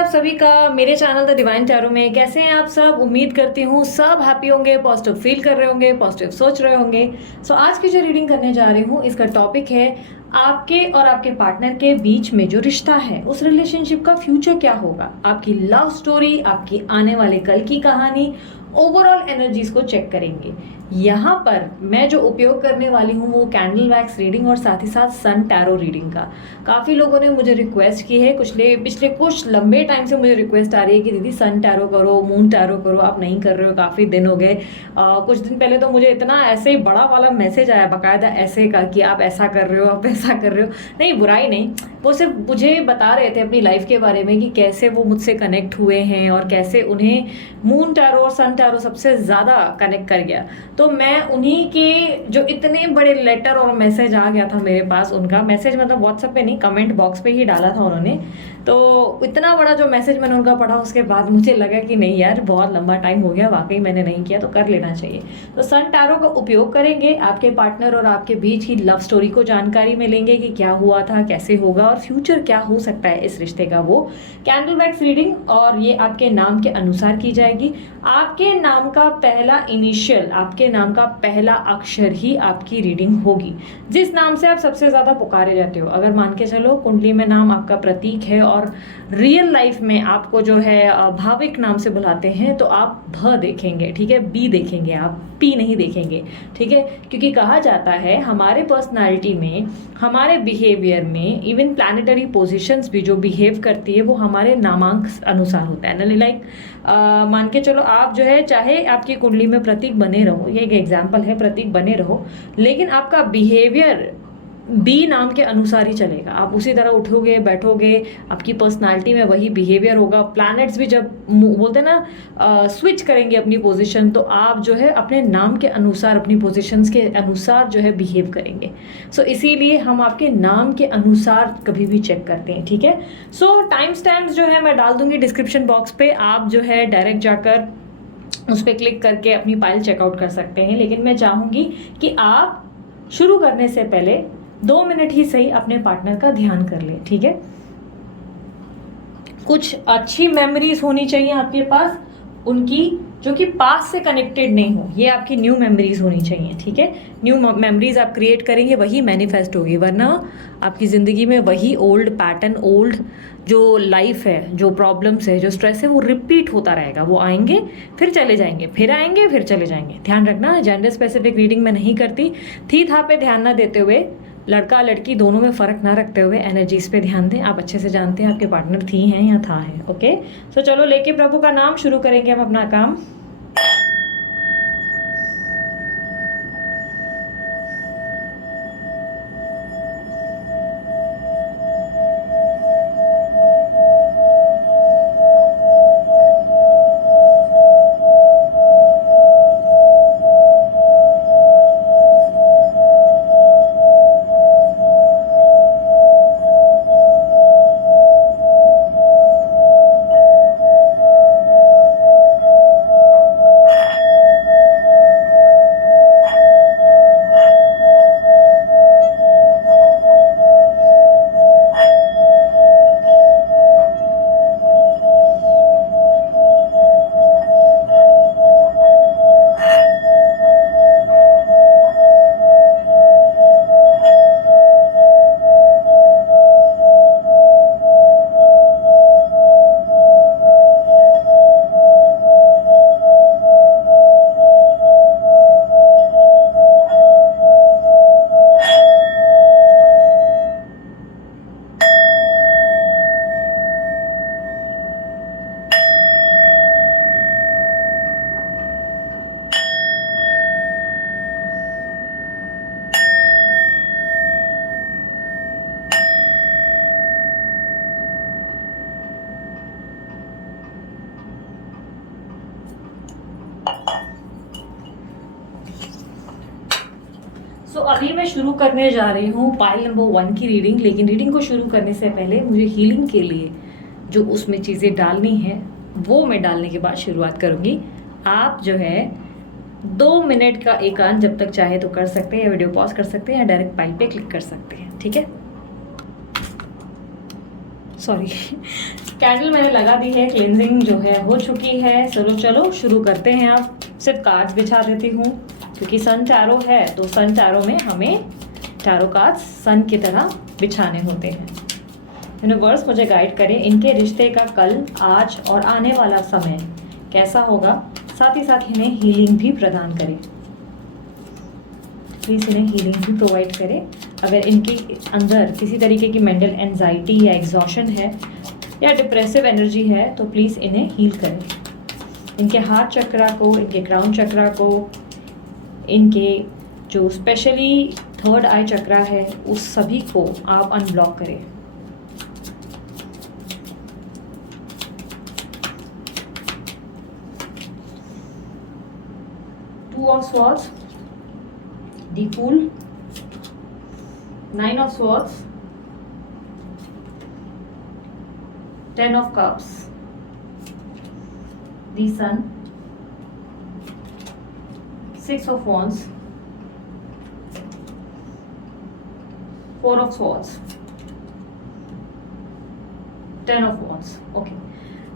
आप सभी का मेरे चैनल द डिवाइन टैरो में। कैसे हैं आप सब? उम्मीद करती हूँ सब हैप्पी होंगे, पॉजिटिव फील कर रहे होंगे, पॉजिटिव सोच रहे होंगे। आज की जो रीडिंग करने जा रही हूँ इसका टॉपिक है आपके और आपके पार्टनर के बीच में जो रिश्ता है उस रिलेशनशिप का फ्यूचर क्या होगा। आपकी लव स्टोरी, आपकी आने वाले कल की कहानी, ओवरऑल एनर्जीज को चेक करेंगे। यहाँ पर मैं जो उपयोग करने वाली हूँ वो कैंडल वैक्स रीडिंग और साथ ही साथ सन टैरो रीडिंग का। काफ़ी लोगों ने मुझे रिक्वेस्ट की है, पिछले कुछ लंबे टाइम से मुझे रिक्वेस्ट आ रही है कि दीदी सन टैरो करो, मून टैरो करो, आप नहीं कर रहे हो, काफ़ी दिन हो गए। कुछ दिन पहले तो मुझे इतना ऐसे ही बड़ा वाला मैसेज आया बाकायदा ऐसे का कि आप ऐसा कर रहे हो, आप ऐसा कर रहे हो। नहीं, बुराई नहीं, वो सिर्फ मुझे बता रहे थे अपनी लाइफ के बारे में कि कैसे वो मुझसे कनेक्ट हुए हैं और कैसे उन्हें मून टैरो और सन टैरो सबसे ज़्यादा कनेक्ट कर गया। तो मैं उन्हीं के जो इतने बड़े लेटर और मैसेज आ गया था मेरे पास, उनका मैसेज मतलब व्हाट्सएप पे नहीं, कमेंट बॉक्स पे ही डाला था उन्होंने। तो इतना बड़ा जो मैसेज मैंने उनका पढ़ा उसके बाद मुझे लगा कि नहीं यार, बहुत लंबा टाइम हो गया, वाकई मैंने नहीं किया तो कर लेना चाहिए। तो सन टैरो का उपयोग करेंगे, आपके पार्टनर और आपके बीच की लव स्टोरी को जानकारी में लेंगे कि क्या हुआ था, कैसे होगा और फ्यूचर क्या हो सकता है इस रिश्ते का। वो कैंडल वैक्स रीडिंग और ये आपके नाम के अनुसार की जाएगी। आपके नाम का पहला इनिशियल, आपके नाम का पहला अक्षर ही आपकी रीडिंग होगी। जिस नाम से आप सबसे ज्यादा पुकारे जाते हो, अगर मान के चलो कुंडली में नाम आपका प्रतीक है और रियल लाइफ में आपको जो है भाविक नाम से बुलाते हैं तो आप भ देखेंगे, ठीक है, बी देखेंगे, आप पी नहीं देखेंगे, ठीक है। क्योंकि कहा जाता है हमारे पर्सनालिटी में, हमारे बिहेवियर में, इवन प्लानिटरी पोजीशंस भी जो बिहेव करती है वो हमारे नामांक अनुसार होता है ना। लाइक मान के चलो आप जो है, चाहे आपकी कुंडली में प्रतीक बने रहो, ये एक एग्जाम्पल है, प्रतीक बने रहो, लेकिन आपका बिहेवियर बी नाम के अनुसार ही चलेगा। आप उसी तरह उठोगे बैठोगे, आपकी पर्सनालिटी में वही बिहेवियर होगा। प्लैनेट्स भी जब बोलते हैं ना स्विच करेंगे अपनी पोजीशन, तो आप जो है अपने नाम के अनुसार, अपनी पोजीशंस के अनुसार जो है बिहेव करेंगे। इसीलिए हम आपके नाम के अनुसार कभी भी चेक करते हैं, ठीक है। टाइम स्टैम्प्स जो है मैं डाल दूंगी डिस्क्रिप्शन बॉक्स पे, आप जो है डायरेक्ट जाकर उस पर क्लिक करके अपनी फाइल चेकआउट कर सकते हैं। लेकिन मैं चाहूँगी कि आप शुरू करने से पहले 2 मिनट ही सही अपने पार्टनर का ध्यान कर ले, ठीक है। कुछ अच्छी मेमोरीज होनी चाहिए आपके पास उनकी, जो कि पास से कनेक्टेड नहीं हो। ये आपकी न्यू मेमोरीज होनी चाहिए, ठीक है। न्यू मेमोरीज आप क्रिएट करेंगे वही मैनिफेस्ट होगी, वरना आपकी ज़िंदगी में वही ओल्ड पैटर्न, ओल्ड जो लाइफ है, जो प्रॉब्लम्स है, जो स्ट्रेस है, वो रिपीट होता रहेगा। वो आएंगे फिर चले जाएंगे, फिर आएंगे फिर चले जाएंगे। ध्यान रखना, जेंडर स्पेसिफिक रीडिंग में नहीं करती। थी था पे ध्यान ना देते हुए, लड़का लड़की दोनों में फ़र्क ना रखते हुए एनर्जीज पे ध्यान दें। आप अच्छे से जानते हैं आपके पार्टनर थी हैं या था है, ओके। चलो लेके प्रभु का नाम शुरू करेंगे हम अपना काम। अभी मैं शुरू करने जा रही हूँ पाइल नंबर 1 की रीडिंग। लेकिन रीडिंग को शुरू करने से पहले मुझे हीलिंग के लिए जो उसमें चीज़ें डालनी है वो मैं डालने के बाद शुरुआत करूँगी। आप जो है 2 मिनट का एकांत जब तक चाहे तो कर सकते हैं, या वीडियो पॉज कर सकते हैं, या डायरेक्ट पाइल पे क्लिक कर सकते हैं, ठीक है। सॉरी कैंडल मैंने लगा दी है, क्लेंजिंग जो है हो चुकी है। चलो शुरू करते हैं। आप सिर्फ कार्ड्स बिछा देती हूँ क्योंकि सन टैरो है, तो सन टैरो में हमें टैरो कार्ड्स सन की तरह बिछाने होते हैं। यूनिवर्स मुझे गाइड करे इनके रिश्ते का कल, आज और आने वाला समय कैसा होगा, साथ ही साथ इन्हें हीलिंग भी प्रदान करे। प्लीज़ इन्हें हीलिंग भी प्रोवाइड करें। अगर इनके अंदर किसी तरीके की मेंटल एंजाइटी या एग्जॉशन है या डिप्रेसिव एनर्जी है तो प्लीज़ इन्हें हील करें। इनके हार्ट चक्रा को, इनके क्राउन चक्रा को, इनके जो स्पेशली थर्ड आई चक्रा है उस सभी को आप अनब्लॉक करें। Two of swords, the Fool, Nine of Swords, Ten of Cups, the Sun, Six of Wands, Four of Swords, Ten of Wands. Okay.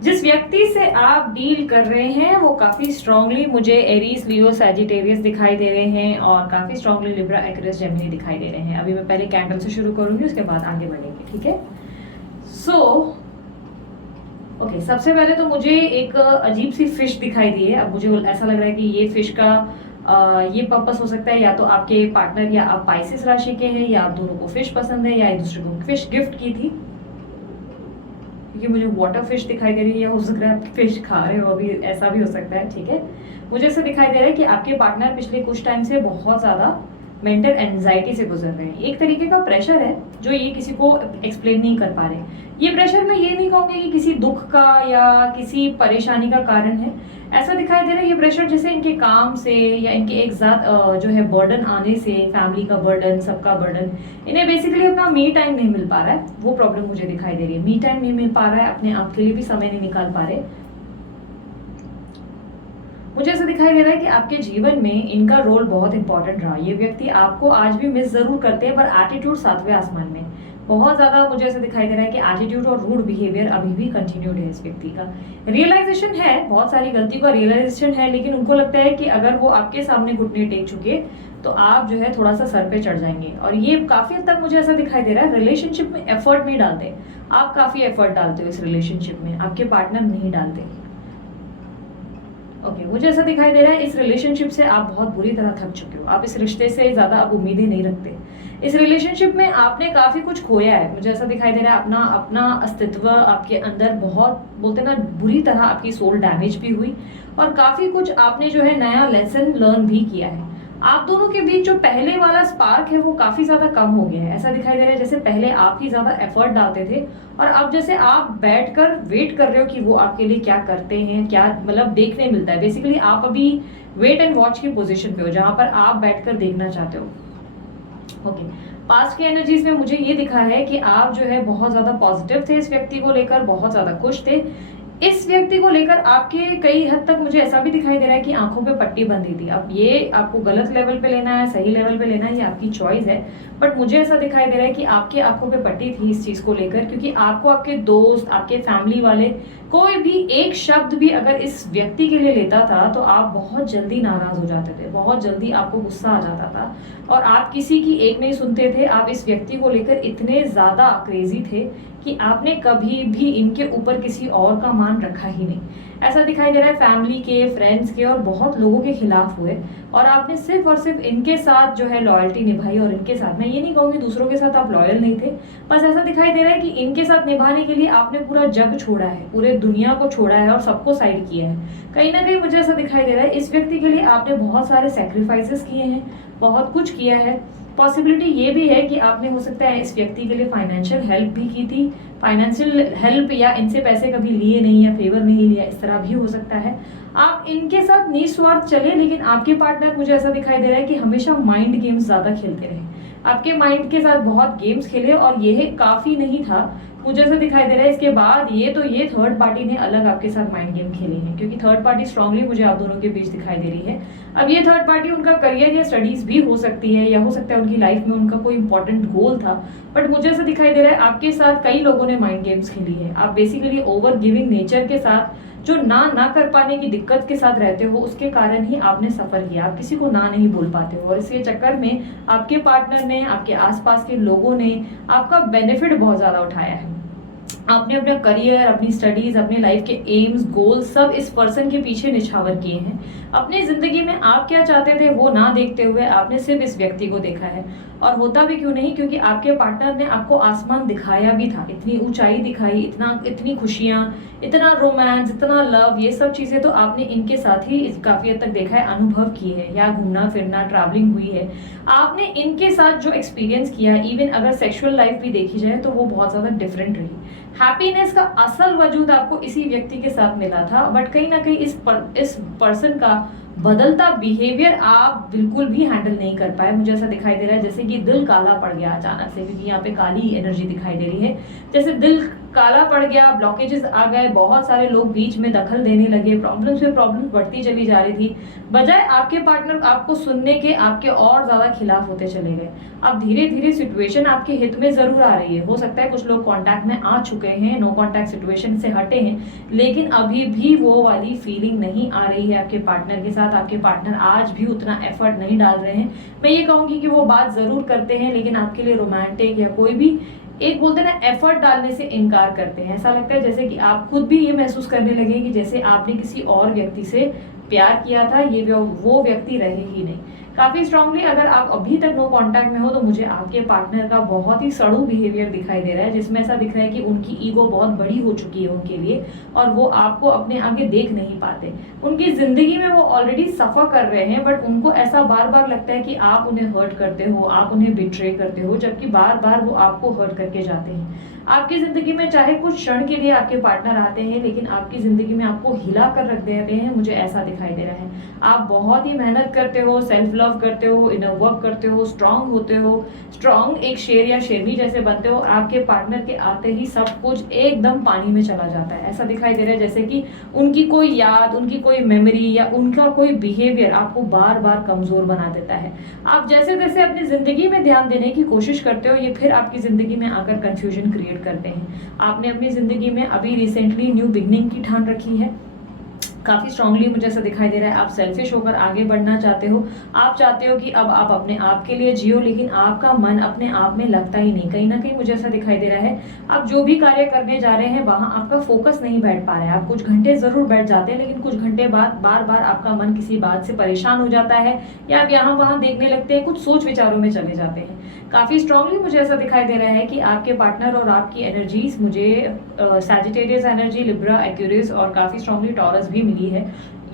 जिस व्यक्ति से आप डील कर रहे हैं वो काफ़ी स्ट्रांगली मुझे एरीज, लियो, सैजिटेरियस दिखाई दे रहे हैं और काफ़ी स्ट्रांगली लिब्रा, एक्वेरियस, जेमिनी दिखाई दे रहे हैं। अभी मैं पहले कैंडल से शुरू करूंगी, उसके बाद आगे बढ़ेंगे, ठीक है। सो ओके, सबसे पहले तो मुझे एक अजीब सी फिश दिखाई दी है। अब मुझे ऐसा लग रहा है कि ये फिश का ये पर्पस हो सकता है या तो आपके पार्टनर या आप पाइसेस राशि के हैं या आप दोनों को फिश पसंद है या एक दूसरे को फिश गिफ्ट की थी, क्योंकि मुझे वाटर फिश दिखाई दे रही है। या हो सकता है आप फिश खा रहे हो अभी, ऐसा भी हो सकता है, ठीक है। मुझे ऐसा दिखाई दे रहा है कि आपके पार्टनर पिछले कुछ टाइम से बहुत ज़्यादा मेंटल एंजाइटी से गुजर रहे हैं। एक तरीके का प्रेशर है जो ये किसी को एक्सप्लेन नहीं कर पा रहे। ये प्रेशर मैं ये नहीं कहूँगी कि किसी दुख का या किसी परेशानी का कारण है, ऐसा दिखाई दे रहा है। ये प्रेशर जैसे इनके काम से या इनके एक साथ जो है बर्डन आने से, फैमिली का बर्डन, सबका बर्डन, इन्हें बेसिकली अपना मी टाइम नहीं मिल पा रहा है, वो प्रॉब्लम मुझे दिखाई दे रही है। मी टाइम नहीं मिल पा रहा है, अपने आप के लिए भी समय नहीं निकाल पा रहे। मुझे ऐसा दिखाई दे रहा है कि आपके जीवन में इनका रोल बहुत इंपॉर्टेंट रहा। ये व्यक्ति आपको आज भी मिस जरूर करते हैं, पर एटीट्यूड सातवें आसमान में बहुत ज्यादा मुझे ऐसा दिखाई दे रहा है कि एटीट्यूड और रूड बिहेवियर अभी भी कंटिन्यूड है इस व्यक्ति का। रियलाइजेशन है, बहुत सारी गलती का रियलाइजेशन है, लेकिन उनको लगता है कि अगर वो आपके सामने घुटने टेक चुके तो आप जो है थोड़ा सा सर पे चढ़ जाएंगे। और ये काफी हद तक मुझे ऐसा दिखाई दे रहा है रिलेशनशिप में एफर्ट नहीं डालते। आप काफी एफर्ट डालते हो इस रिलेशनशिप में, आपके पार्टनर नहीं डालते। ओके, मुझे ऐसा दिखाई दे रहा है इस रिलेशनशिप से आप बहुत बुरी तरह थक चुके हो। आप इस रिश्ते से ज्यादा अब उम्मीदें नहीं रखते। इस रिलेशनशिप में आपने काफी कुछ खोया है। मुझे ऐसा दिखाई दे रहा है अपना अस्तित्व आपके अंदर बहुत, बोलते ना, बुरी तरह आपकी सोल डैमेज भी हुई और काफी कुछ आपने जो है नया लेसन लर्न भी किया है। आप दोनों के बीच जो पहले वाला स्पार्क है वो काफी ज्यादा कम हो गया है। ऐसा दिखाई दे रहा है जैसे पहले आप ही ज्यादा एफर्ट डालते थे और अब जैसे आप बैठकर वेट कर रहे हो कि वो आपके लिए क्या करते हैं, क्या मतलब देखने मिलता है। बेसिकली आप अभी वेट एंड वॉच की पोजीशन पे हो जहां पर आप बैठकर देखना चाहते हो। ओके, पास्ट की एनर्जीज में मुझे ये दिखा है कि आप जो है बहुत ज्यादा पॉजिटिव थे इस व्यक्ति को लेकर, बहुत ज्यादा खुश थे इस व्यक्ति को लेकर। आपके कई हद तक मुझे ऐसा भी दिखाई दे रहा है कि आंखों पे पट्टी बंधी थी। अब ये आपको गलत लेवल पे लेना है, सही लेवल पे लेना है, ये आपकी चॉइस है, बट मुझे ऐसा दिखाई दे रहा है कि आपके आंखों पे पट्टी थी इस चीज को लेकर, क्योंकि आपको आपके दोस्त, आपके फैमिली वाले, कोई भी एक शब्द भी अगर इस व्यक्ति के लिए लेता था तो आप बहुत जल्दी नाराज हो जाते थे, बहुत जल्दी आपको गुस्सा आ जाता था और आप किसी की एक नहीं सुनते थे। आप इस व्यक्ति को लेकर इतने ज्यादा क्रेजी थे कि आपने कभी भी इनके ऊपर किसी और का मान रखा ही नहीं। ऐसा दिखाई दे रहा है फैमिली के, फ्रेंड्स के और बहुत लोगों के खिलाफ हुए और आपने सिर्फ और सिर्फ इनके साथ जो है लॉयल्टी निभाई। और इनके साथ, मैं ये नहीं कहूँगी दूसरों के साथ आप लॉयल नहीं थे, बस ऐसा दिखाई दे रहा है कि इनके साथ निभाने के लिए आपने पूरा जग छोड़ा है, पूरे दुनिया को छोड़ा है और सबको साइड किया है। कहीं ना कहीं मुझे ऐसा दिखाई दे रहा है इस व्यक्ति के लिए आपने बहुत सारे सेक्रीफाइसेस किए हैं, बहुत कुछ किया है। पॉसिबिलिटी ये भी है कि आपने हो सकता है इस व्यक्ति के लिए फाइनेंशियल हेल्प भी की थी, फाइनेंशियल हेल्प या इनसे पैसे कभी लिए नहीं या फेवर नहीं लिया, इस तरह भी हो सकता है। आप इनके साथ निस्वार्थ चले, लेकिन आपके पार्टनर मुझे ऐसा दिखाई दे रहा है कि हमेशा माइंड गेम्स ज्यादा खेलते रहे, आपके माइंड के साथ बहुत गेम्स खेले और यह काफी नहीं था मुझे ऐसा दिखाई दे रहा है। इसके बाद ये थर्ड पार्टी ने अलग आपके साथ माइंड गेम खेले हैं, क्योंकि थर्ड पार्टी स्ट्रांगली मुझे आप दोनों के बीच दिखाई दे रही है। अब ये थर्ड पार्टी उनका करियर या स्टडीज भी हो सकती है, या हो सकता है उनकी लाइफ में उनका कोई इंपॉर्टेंट गोल था, बट मुझे ऐसा दिखाई दे रहा है आपके साथ कई लोगों ने माइंड गेम्स खेली है। आप बेसिकली ओवर गिविंग नेचर के साथ, जो ना कर पाने की दिक्कत के साथ रहते हो, उसके कारण ही आपने सफर किया। आप किसी को ना नहीं बोल पाते हो, और इसके चक्कर में आपके पार्टनर ने, आपके आसपास के लोगों ने आपका बेनिफिट बहुत ज्यादा उठाया है। आपने अपना करियर, अपनी स्टडीज, अपने लाइफ के एम्स, गोल्स सब इस पर्सन के पीछे निछावर किए हैं। अपनी जिंदगी में आप क्या चाहते थे वो ना देखते हुए आपने सिर्फ इस व्यक्ति को देखा है। और होता भी क्यों नहीं, क्योंकि आपके पार्टनर ने आपको आसमान दिखाया भी था, इतनी ऊंचाई दिखाई, इतनी खुशियां, इतना रोमांस, इतना लव, ये सब चीजें तो आपने इनके साथ ही काफी हद तक देखा है, अनुभव की है, या घूमना फिरना, ट्रैवलिंग हुई है। आपने इनके साथ जो एक्सपीरियंस किया, इवन अगर सेक्सुअल लाइफ भी देखी जाए तो वो बहुत ज्यादा डिफरेंट रही। हैप्पीनेस का असल वजूद आपको इसी व्यक्ति के साथ मिला था, बट कहीं ना कहीं इस पर्सन का बदलता बिहेवियर आप बिल्कुल भी हैंडल नहीं कर पाए। मुझे ऐसा दिखाई दे रहा है जैसे कि दिल काला पड़ गया अचानक से, क्योंकि यहाँ पे काली एनर्जी दिखाई दे रही है। जैसे दिल काला पड़ गया, ब्लॉकेजेस आ गए, बहुत सारे लोग बीच में दखल देने लगे, प्रॉब्लम्स पे प्रॉब्लम्स बढ़ती चली जा रही थी। बजाय आपके पार्टनर आपको सुनने के, आपके और ज्यादा खिलाफ होते चले गए। अब धीरे धीरे सिचुएशन आपके हित में जरूर आ रही है। हो सकता है कुछ लोग कांटेक्ट में आ चुके हैं, नो कांटेक्ट सिचुएशन से हटे हैं, लेकिन अभी भी वो वाली फीलिंग नहीं आ रही है आपके पार्टनर के साथ। आपके पार्टनर आज भी उतना एफर्ट नहीं डाल रहे हैं। मैं ये कहूंगी कि वो बात जरूर करते हैं, लेकिन आपके लिए रोमांटिक या कोई भी एक बोलते हैं ना एफर्ट डालने से इनकार करते हैं। ऐसा लगता है जैसे कि आप खुद भी ये महसूस करने लगे कि जैसे आपने किसी और व्यक्ति से प्यार किया था, ये वो व्यक्ति रहे ही नहीं। काफी स्ट्रांगली अगर आप अभी तक नो कांटेक्ट में हो तो मुझे आपके पार्टनर का बहुत ही सड़ू बिहेवियर दिखाई दे रहा है, जिसमें ऐसा दिख रहा है कि उनकी ईगो बहुत बड़ी हो चुकी है उनके लिए, और वो आपको अपने आगे देख नहीं पाते। उनकी जिंदगी में वो ऑलरेडी सफर कर रहे हैं, बट उनको ऐसा बार बार लगता है कि आप उन्हें हर्ट करते हो, आप उन्हें बिट्रे करते हो, जबकि बार बार वो आपको हर्ट करके जाते हैं। आपकी जिंदगी में चाहे कुछ क्षण के लिए आपके पार्टनर आते हैं, लेकिन आपकी जिंदगी में आपको हिला कर रख देते हैं। मुझे ऐसा दिखाई दे रहा है आप बहुत ही मेहनत करते हो, सेल्फ लव करते हो, इनर वर्क करते हो, स्ट्रांग होते हो, स्ट्रांग एक शेर या शेरनी जैसे बनते हो। आपके पार्टनर के आते ही सब कुछ एकदम पानी में चला जाता है। ऐसा दिखाई दे रहा है जैसे कि उनकी कोई याद, उनकी कोई मेमोरी या उनका कोई बिहेवियर आपको बार बार कमजोर बना देता है। आप जैसे जैसे अपनी जिंदगी में ध्यान देने की कोशिश करते हो, ये फिर आपकी जिंदगी में आकर कंफ्यूजन क्रिएट करते हैं। आपने अपनी जिंदगी में अभी रिसेंटली न्यू बिगनिंग की ठान रखी है। काफी स्ट्रांगली मुझे ऐसा दिखाई दे रहा है आप सेल्फिश होकर आगे बढ़ना चाहते हो। आप चाहते हो कि अब आप अपने आप के लिए जियो, लेकिन आपका मन अपने आप में लगता ही नहीं। कहीं ना कहीं मुझे ऐसा दिखाई दे रहा है आप जो भी कार्य करने जा रहे हैं वहां आपका फोकस नहीं बैठ पा रहा है। आप कुछ घंटे जरूर बैठ जाते हैं, लेकिन कुछ घंटे बाद बार बार आपका मन किसी बात से परेशान हो जाता है, या आप यहाँ वहां देखने लगते हैं, कुछ सोच विचारों में चले जाते हैं। काफी स्ट्रांगली मुझे ऐसा दिखाई दे रहा है कि आपके पार्टनर और आपकी एनर्जीज, मुझे सैजिटेरियस एनर्जी, लिब्रा, एक्यूरियस और काफी स्ट्रांगली टॉरस भी मिली है।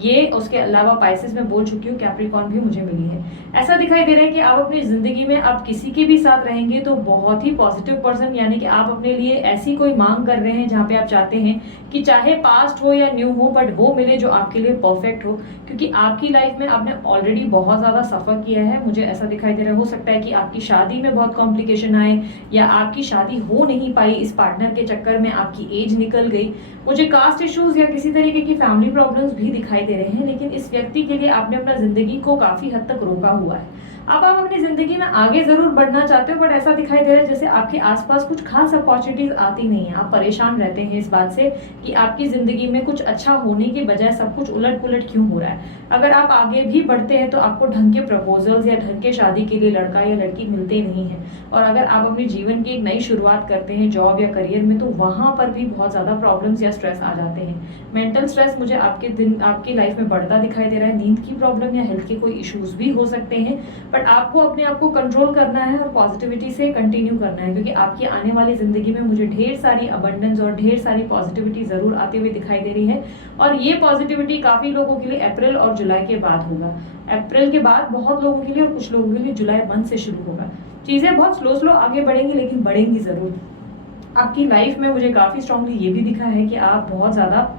ये उसके अलावा पाइसेस में बोल चुकी हूँ, कैप्रिकॉर्न भी मुझे मिली है। ऐसा दिखाई दे रहा है कि आप अपनी जिंदगी में अब किसी के भी साथ रहेंगे तो बहुत ही पॉजिटिव पर्सन, यानी कि आप अपने लिए ऐसी कोई मांग कर रहे हैं जहाँ पे आप चाहते हैं कि चाहे पास्ट हो या न्यू हो, बट वो मिले जो आपके लिए परफेक्ट हो, क्योंकि आपकी लाइफ में आपने ऑलरेडी बहुत ज्यादा सफर किया है। मुझे ऐसा दिखाई दे रहा है हो सकता है कि आपकी शादी में बहुत कॉम्प्लिकेशन आए, या आपकी शादी हो नहीं पाई इस पार्टनर के चक्कर में, आपकी एज निकल गई। मुझे कास्ट इश्यूज या किसी तरीके की फैमिली प्रॉब्लम्स भी दिखाई दे रहे हैं, लेकिन इस व्यक्ति के लिए आपने अपना जिंदगी को काफी हद तक रोका हुआ है। अब आप अपनी जिंदगी में आगे जरूर बढ़ना चाहते हो, बट ऐसा दिखाई दे रहा है जैसे आपके आसपास कुछ खास अपॉर्चुनिटीज आती नहीं है। आप परेशान रहते हैं इस बात से कि आपकी जिंदगी में कुछ अच्छा होने की बजाय सब कुछ उलट पुलट क्यों हो रहा है। अगर आप आगे भी बढ़ते हैं तो आपको ढंग के प्रपोजल्स या ढंग के शादी के लिए लड़का या लड़की मिलते नहीं है। और अगर आप अपने जीवन की एक नई शुरुआत करते हैं जॉब या करियर में, तो वहां पर भी बहुत ज्यादा प्रॉब्लम्स या स्ट्रेस आ जाते हैं। मेंटल स्ट्रेस मुझे आपकी लाइफ में बढ़ता दिखाई दे रहा है। नींद की प्रॉब्लम या हेल्थ के कोई इश्यूज भी हो सकते हैं, बट आपको अपने आप को कंट्रोल करना है और पॉजिटिविटी से कंटिन्यू करना है, क्योंकि आपकी आने वाली जिंदगी में मुझे ढेर सारी अबंडेंस और ढेर सारी पॉजिटिविटी जरूर आती हुई दिखाई दे रही है। और ये पॉजिटिविटी काफी लोगों के लिए अप्रैल और जुलाई के बाद होगा। अप्रैल के बाद बहुत लोगों के लिए और कुछ लोगों के लिए जुलाई मंथ से शुरू होगा। चीजें बहुत स्लो आगे बढ़ेंगी, लेकिन बढ़ेंगी जरूर। आपकी लाइफ में मुझे काफी स्ट्रांगली ये भी दिखा है कि आप बहुत ज्यादा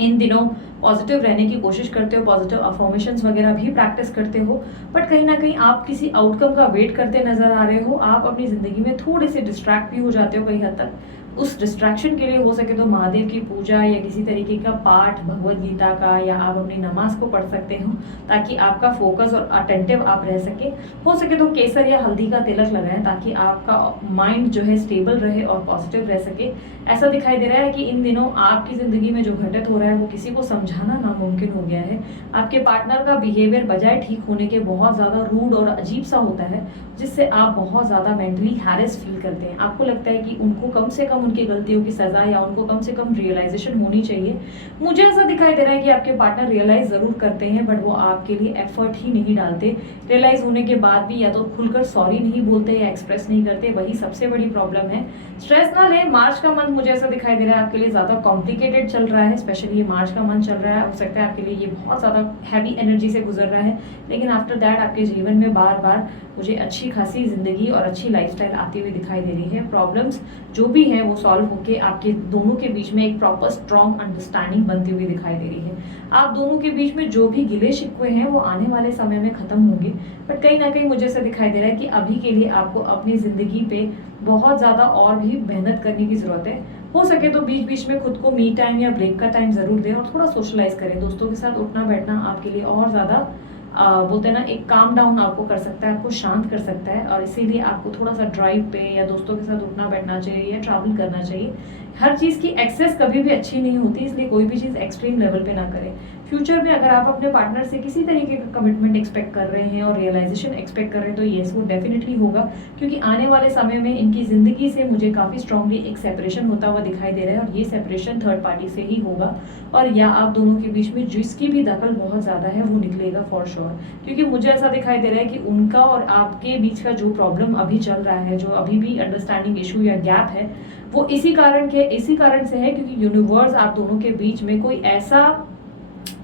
इन दिनों पॉजिटिव रहने की कोशिश करते हो, पॉजिटिव अफर्मेशंस वगैरह भी प्रैक्टिस करते हो, बट कहीं ना कहीं आप किसी आउटकम का वेट करते नजर आ रहे हो। आप अपनी जिंदगी में थोड़े से डिस्ट्रैक्ट भी हो जाते हो कई हद तक। उस डिस्ट्रैक्शन के लिए हो सके तो महादेव की पूजा या किसी तरीके का पाठ भगवत गीता का, या आप अपनी नमाज को पढ़ सकते हो ताकि आपका फोकस और अटेंटिव आप रह सके। हो सके तो केसर या हल्दी का तिलक लगाएं ताकि आपका माइंड जो है स्टेबल रहे और पॉजिटिव रह सके। ऐसा दिखाई दे रहा है कि इन दिनों आपकी ज़िंदगी में जो घटित हो रहा है वो किसी को समझाना नामुमकिन हो गया है। आपके पार्टनर का बिहेवियर बजाय ठीक होने के बहुत ज़्यादा रूड और अजीब सा होता है, जिससे आप बहुत ज़्यादा मेंटली हैरेस फील करते हैं। आपको लगता है कि उनको कम से कम उनकी गलतियों की सज़ा या उनको कम से कम रियलाइजेशन होनी चाहिए। मुझे ऐसा दिखाई दे रहा है कि आपके पार्टनर रियलाइज़ ज़रूर करते हैं, बट वो आपके लिए एफर्ट ही नहीं डालते। रियलाइज़ होने के बाद भी या तो खुलकर सॉरी नहीं बोलते या एक्सप्रेस नहीं करते, वही सबसे बड़ी प्रॉब्लम है। स्ट्रेस ना लें। मार्च का मंथ मुझे ऐसा दिखाई दे रहा है आपके लिए ज़्यादा कॉम्प्लिकेटेड चल रहा है, स्पेशली ये मार्च का मंथ चल रहा है। हो सकता है आपके लिए ये बहुत ज़्यादा हैवी एनर्जी से गुजर रहा है, लेकिन आफ्टर दैट आपके जीवन में बार बार मुझे अच्छी खासी ज़िंदगी और अच्छी लाइफस्टाइल आती हुई दिखाई दे रही है। प्रॉब्लम्स जो भी हैं वो सॉल्व होके आपके दोनों के बीच में एक प्रॉपर स्ट्रॉन्ग अंडरस्टैंडिंग बनती हुई दिखाई दे रही है। आप दोनों के बीच में जो भी गिले शिकवे हैं वो आने वाले समय में ख़त्म होंगे, बट कहीं ना कहीं मुझे ऐसा दिखाई दे रहा है कि अभी के लिए आपको अपनी ज़िंदगी पे बहुत ज़्यादा और भी मेहनत करने की ज़रूरत है। हो सके तो बीच बीच में खुद को मी टाइम या ब्रेक का टाइम ज़रूर दें और थोड़ा सोशलाइज करें। दोस्तों के साथ उठना बैठना आपके लिए और ज़्यादा बोलते हैं ना, एक काम डाउन आपको कर सकता है, आपको शांत कर सकता है, और इसीलिए आपको थोड़ा सा ड्राइव पे या दोस्तों के साथ उठना बैठना चाहिए या ट्रैवल करना चाहिए। हर चीज़ की एक्सेस कभी भी अच्छी नहीं होती, इसलिए कोई भी चीज़ एक्सट्रीम लेवल पे ना करें। फ्यूचर में अगर आप अपने पार्टनर से किसी तरीके का कमिटमेंट एक्सपेक्ट कर रहे हैं और रियलाइजेशन एक्सपेक्ट कर रहे हैं तो येस वो डेफिनेटली होगा, क्योंकि आने वाले समय में इनकी ज़िंदगी से मुझे काफ़ी स्ट्रांगली एक सेपरेशन होता हुआ दिखाई दे रहा है, और ये सेपरेशन थर्ड पार्टी से ही होगा, और या आप दोनों के बीच में जिसकी भी दखल बहुत ज़्यादा है वो निकलेगा फॉर श्योर। क्योंकि मुझे ऐसा दिखाई दे रहा है कि उनका और आपके बीच का जो प्रॉब्लम अभी चल रहा है, जो अभी भी अंडरस्टैंडिंग इशू या गैप है, वो इसी कारण से है क्योंकि यूनिवर्स आप दोनों के बीच में कोई ऐसा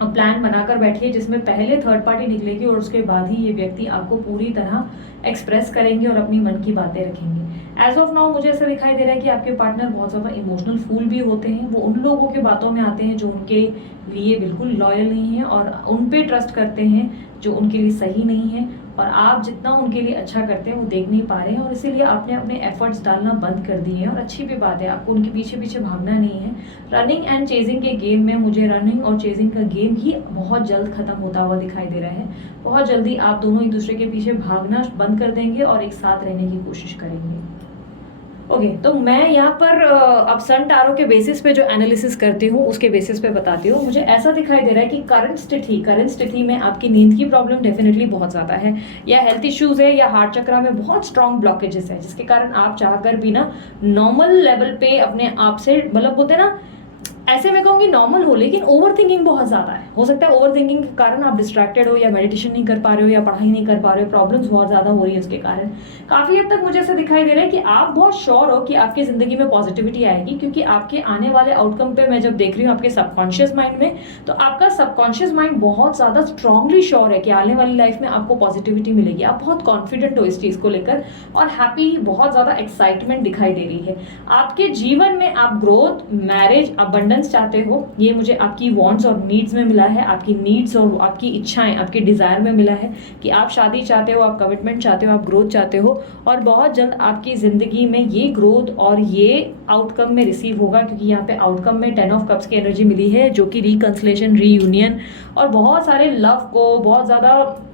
प्लान बनाकर बैठिए जिसमें पहले थर्ड पार्टी निकलेगी और उसके बाद ही ये व्यक्ति आपको पूरी तरह एक्सप्रेस करेंगे और अपनी मन की बातें रखेंगे। एज ऑफ नाउ मुझे ऐसा दिखाई दे रहा है कि आपके पार्टनर बहुत ज़्यादा इमोशनल फूल भी होते हैं। वो उन लोगों के बातों में आते हैं जो उनके लिए बिल्कुल लॉयल नहीं है और उन पे ट्रस्ट करते हैं जो उनके लिए सही नहीं है, और आप जितना उनके लिए अच्छा करते हैं वो देख नहीं पा रहे हैं, और इसीलिए आपने अपने एफर्ट्स डालना बंद कर दिए हैं। और अच्छी भी बात है, आपको उनके पीछे पीछे भागना नहीं है। रनिंग एंड चेजिंग के गेम में मुझे रनिंग और चेजिंग का गेम ही बहुत जल्द खत्म होता हुआ दिखाई दे रहा है। बहुत जल्दी आप दोनों एक दूसरे के पीछे भागना बंद कर देंगे और एक साथ रहने की कोशिश करेंगे। ओके, तो मैं यहाँ पर अब सन टारो के बेसिस पे जो एनालिसिस करती हूँ उसके बेसिस पे बताती हूँ। मुझे ऐसा दिखाई दे रहा है कि करंट स्थिति में आपकी नींद की प्रॉब्लम डेफिनेटली बहुत ज़्यादा है, या हेल्थ इश्यूज़ है, या हार्ट चक्रा में बहुत स्ट्रॉन्ग ब्लॉकेजेस है, जिसके कारण आप चाहकर भी ना नॉर्मल लेवल पे अपने आप से, मतलब बोलते हैं ना, ऐसे मैं कहूँगी नॉर्मल हो, लेकिन ओवर थिंकिंग बहुत ज़्यादा है। हो सकता है ओवर थिंकिंग के कारण आप डिस्ट्रैक्टेड हो, या मेडिटेशन नहीं कर पा रहे हो, या पढ़ाई नहीं कर पा रहे हो, प्रॉब्लम्स बहुत ज़्यादा हो रही है उसके कारण। काफ़ी हद तक मुझे ऐसा दिखाई दे रहा है कि आप बहुत श्योर हो कि आपकी ज़िंदगी में पॉजिटिविटी आएगी, क्योंकि आपके आने वाले आउटकम पे मैं जब देख रही हूँ आपके सबकॉन्शियस माइंड में, तो आपका सबकॉन्शियस माइंड बहुत ज़्यादा स्ट्रांगली श्योर है कि आने वाली लाइफ में आपको पॉजिटिविटी मिलेगी। आप बहुत कॉन्फिडेंट हो इस चीज़ को लेकर, और हैप्पी, बहुत ज़्यादा एक्साइटमेंट दिखाई दे रही है। आपके जीवन में आप ग्रोथ, मैरिज, अबंडेंस चाहते हो, ये मुझे आपकी वांट्स और नीड्स में मिला है। आपकी नीड्स और आपकी इच्छाएं, आपके डिज़ायर में मिला है कि आप शादी चाहते हो, आप कमिटमेंट चाहते हो, आप ग्रोथ चाहते हो, और बहुत जल्द आपकी ज़िंदगी में ये ग्रोथ और ये आउटकम में रिसीव होगा, क्योंकि यहाँ पे आउटकम में 10 ऑफ कप्स की एनर्जी मिली है, जो कि रिकंसिलेशन, रीयूनियन और बहुत सारे लव को, बहुत ज़्यादा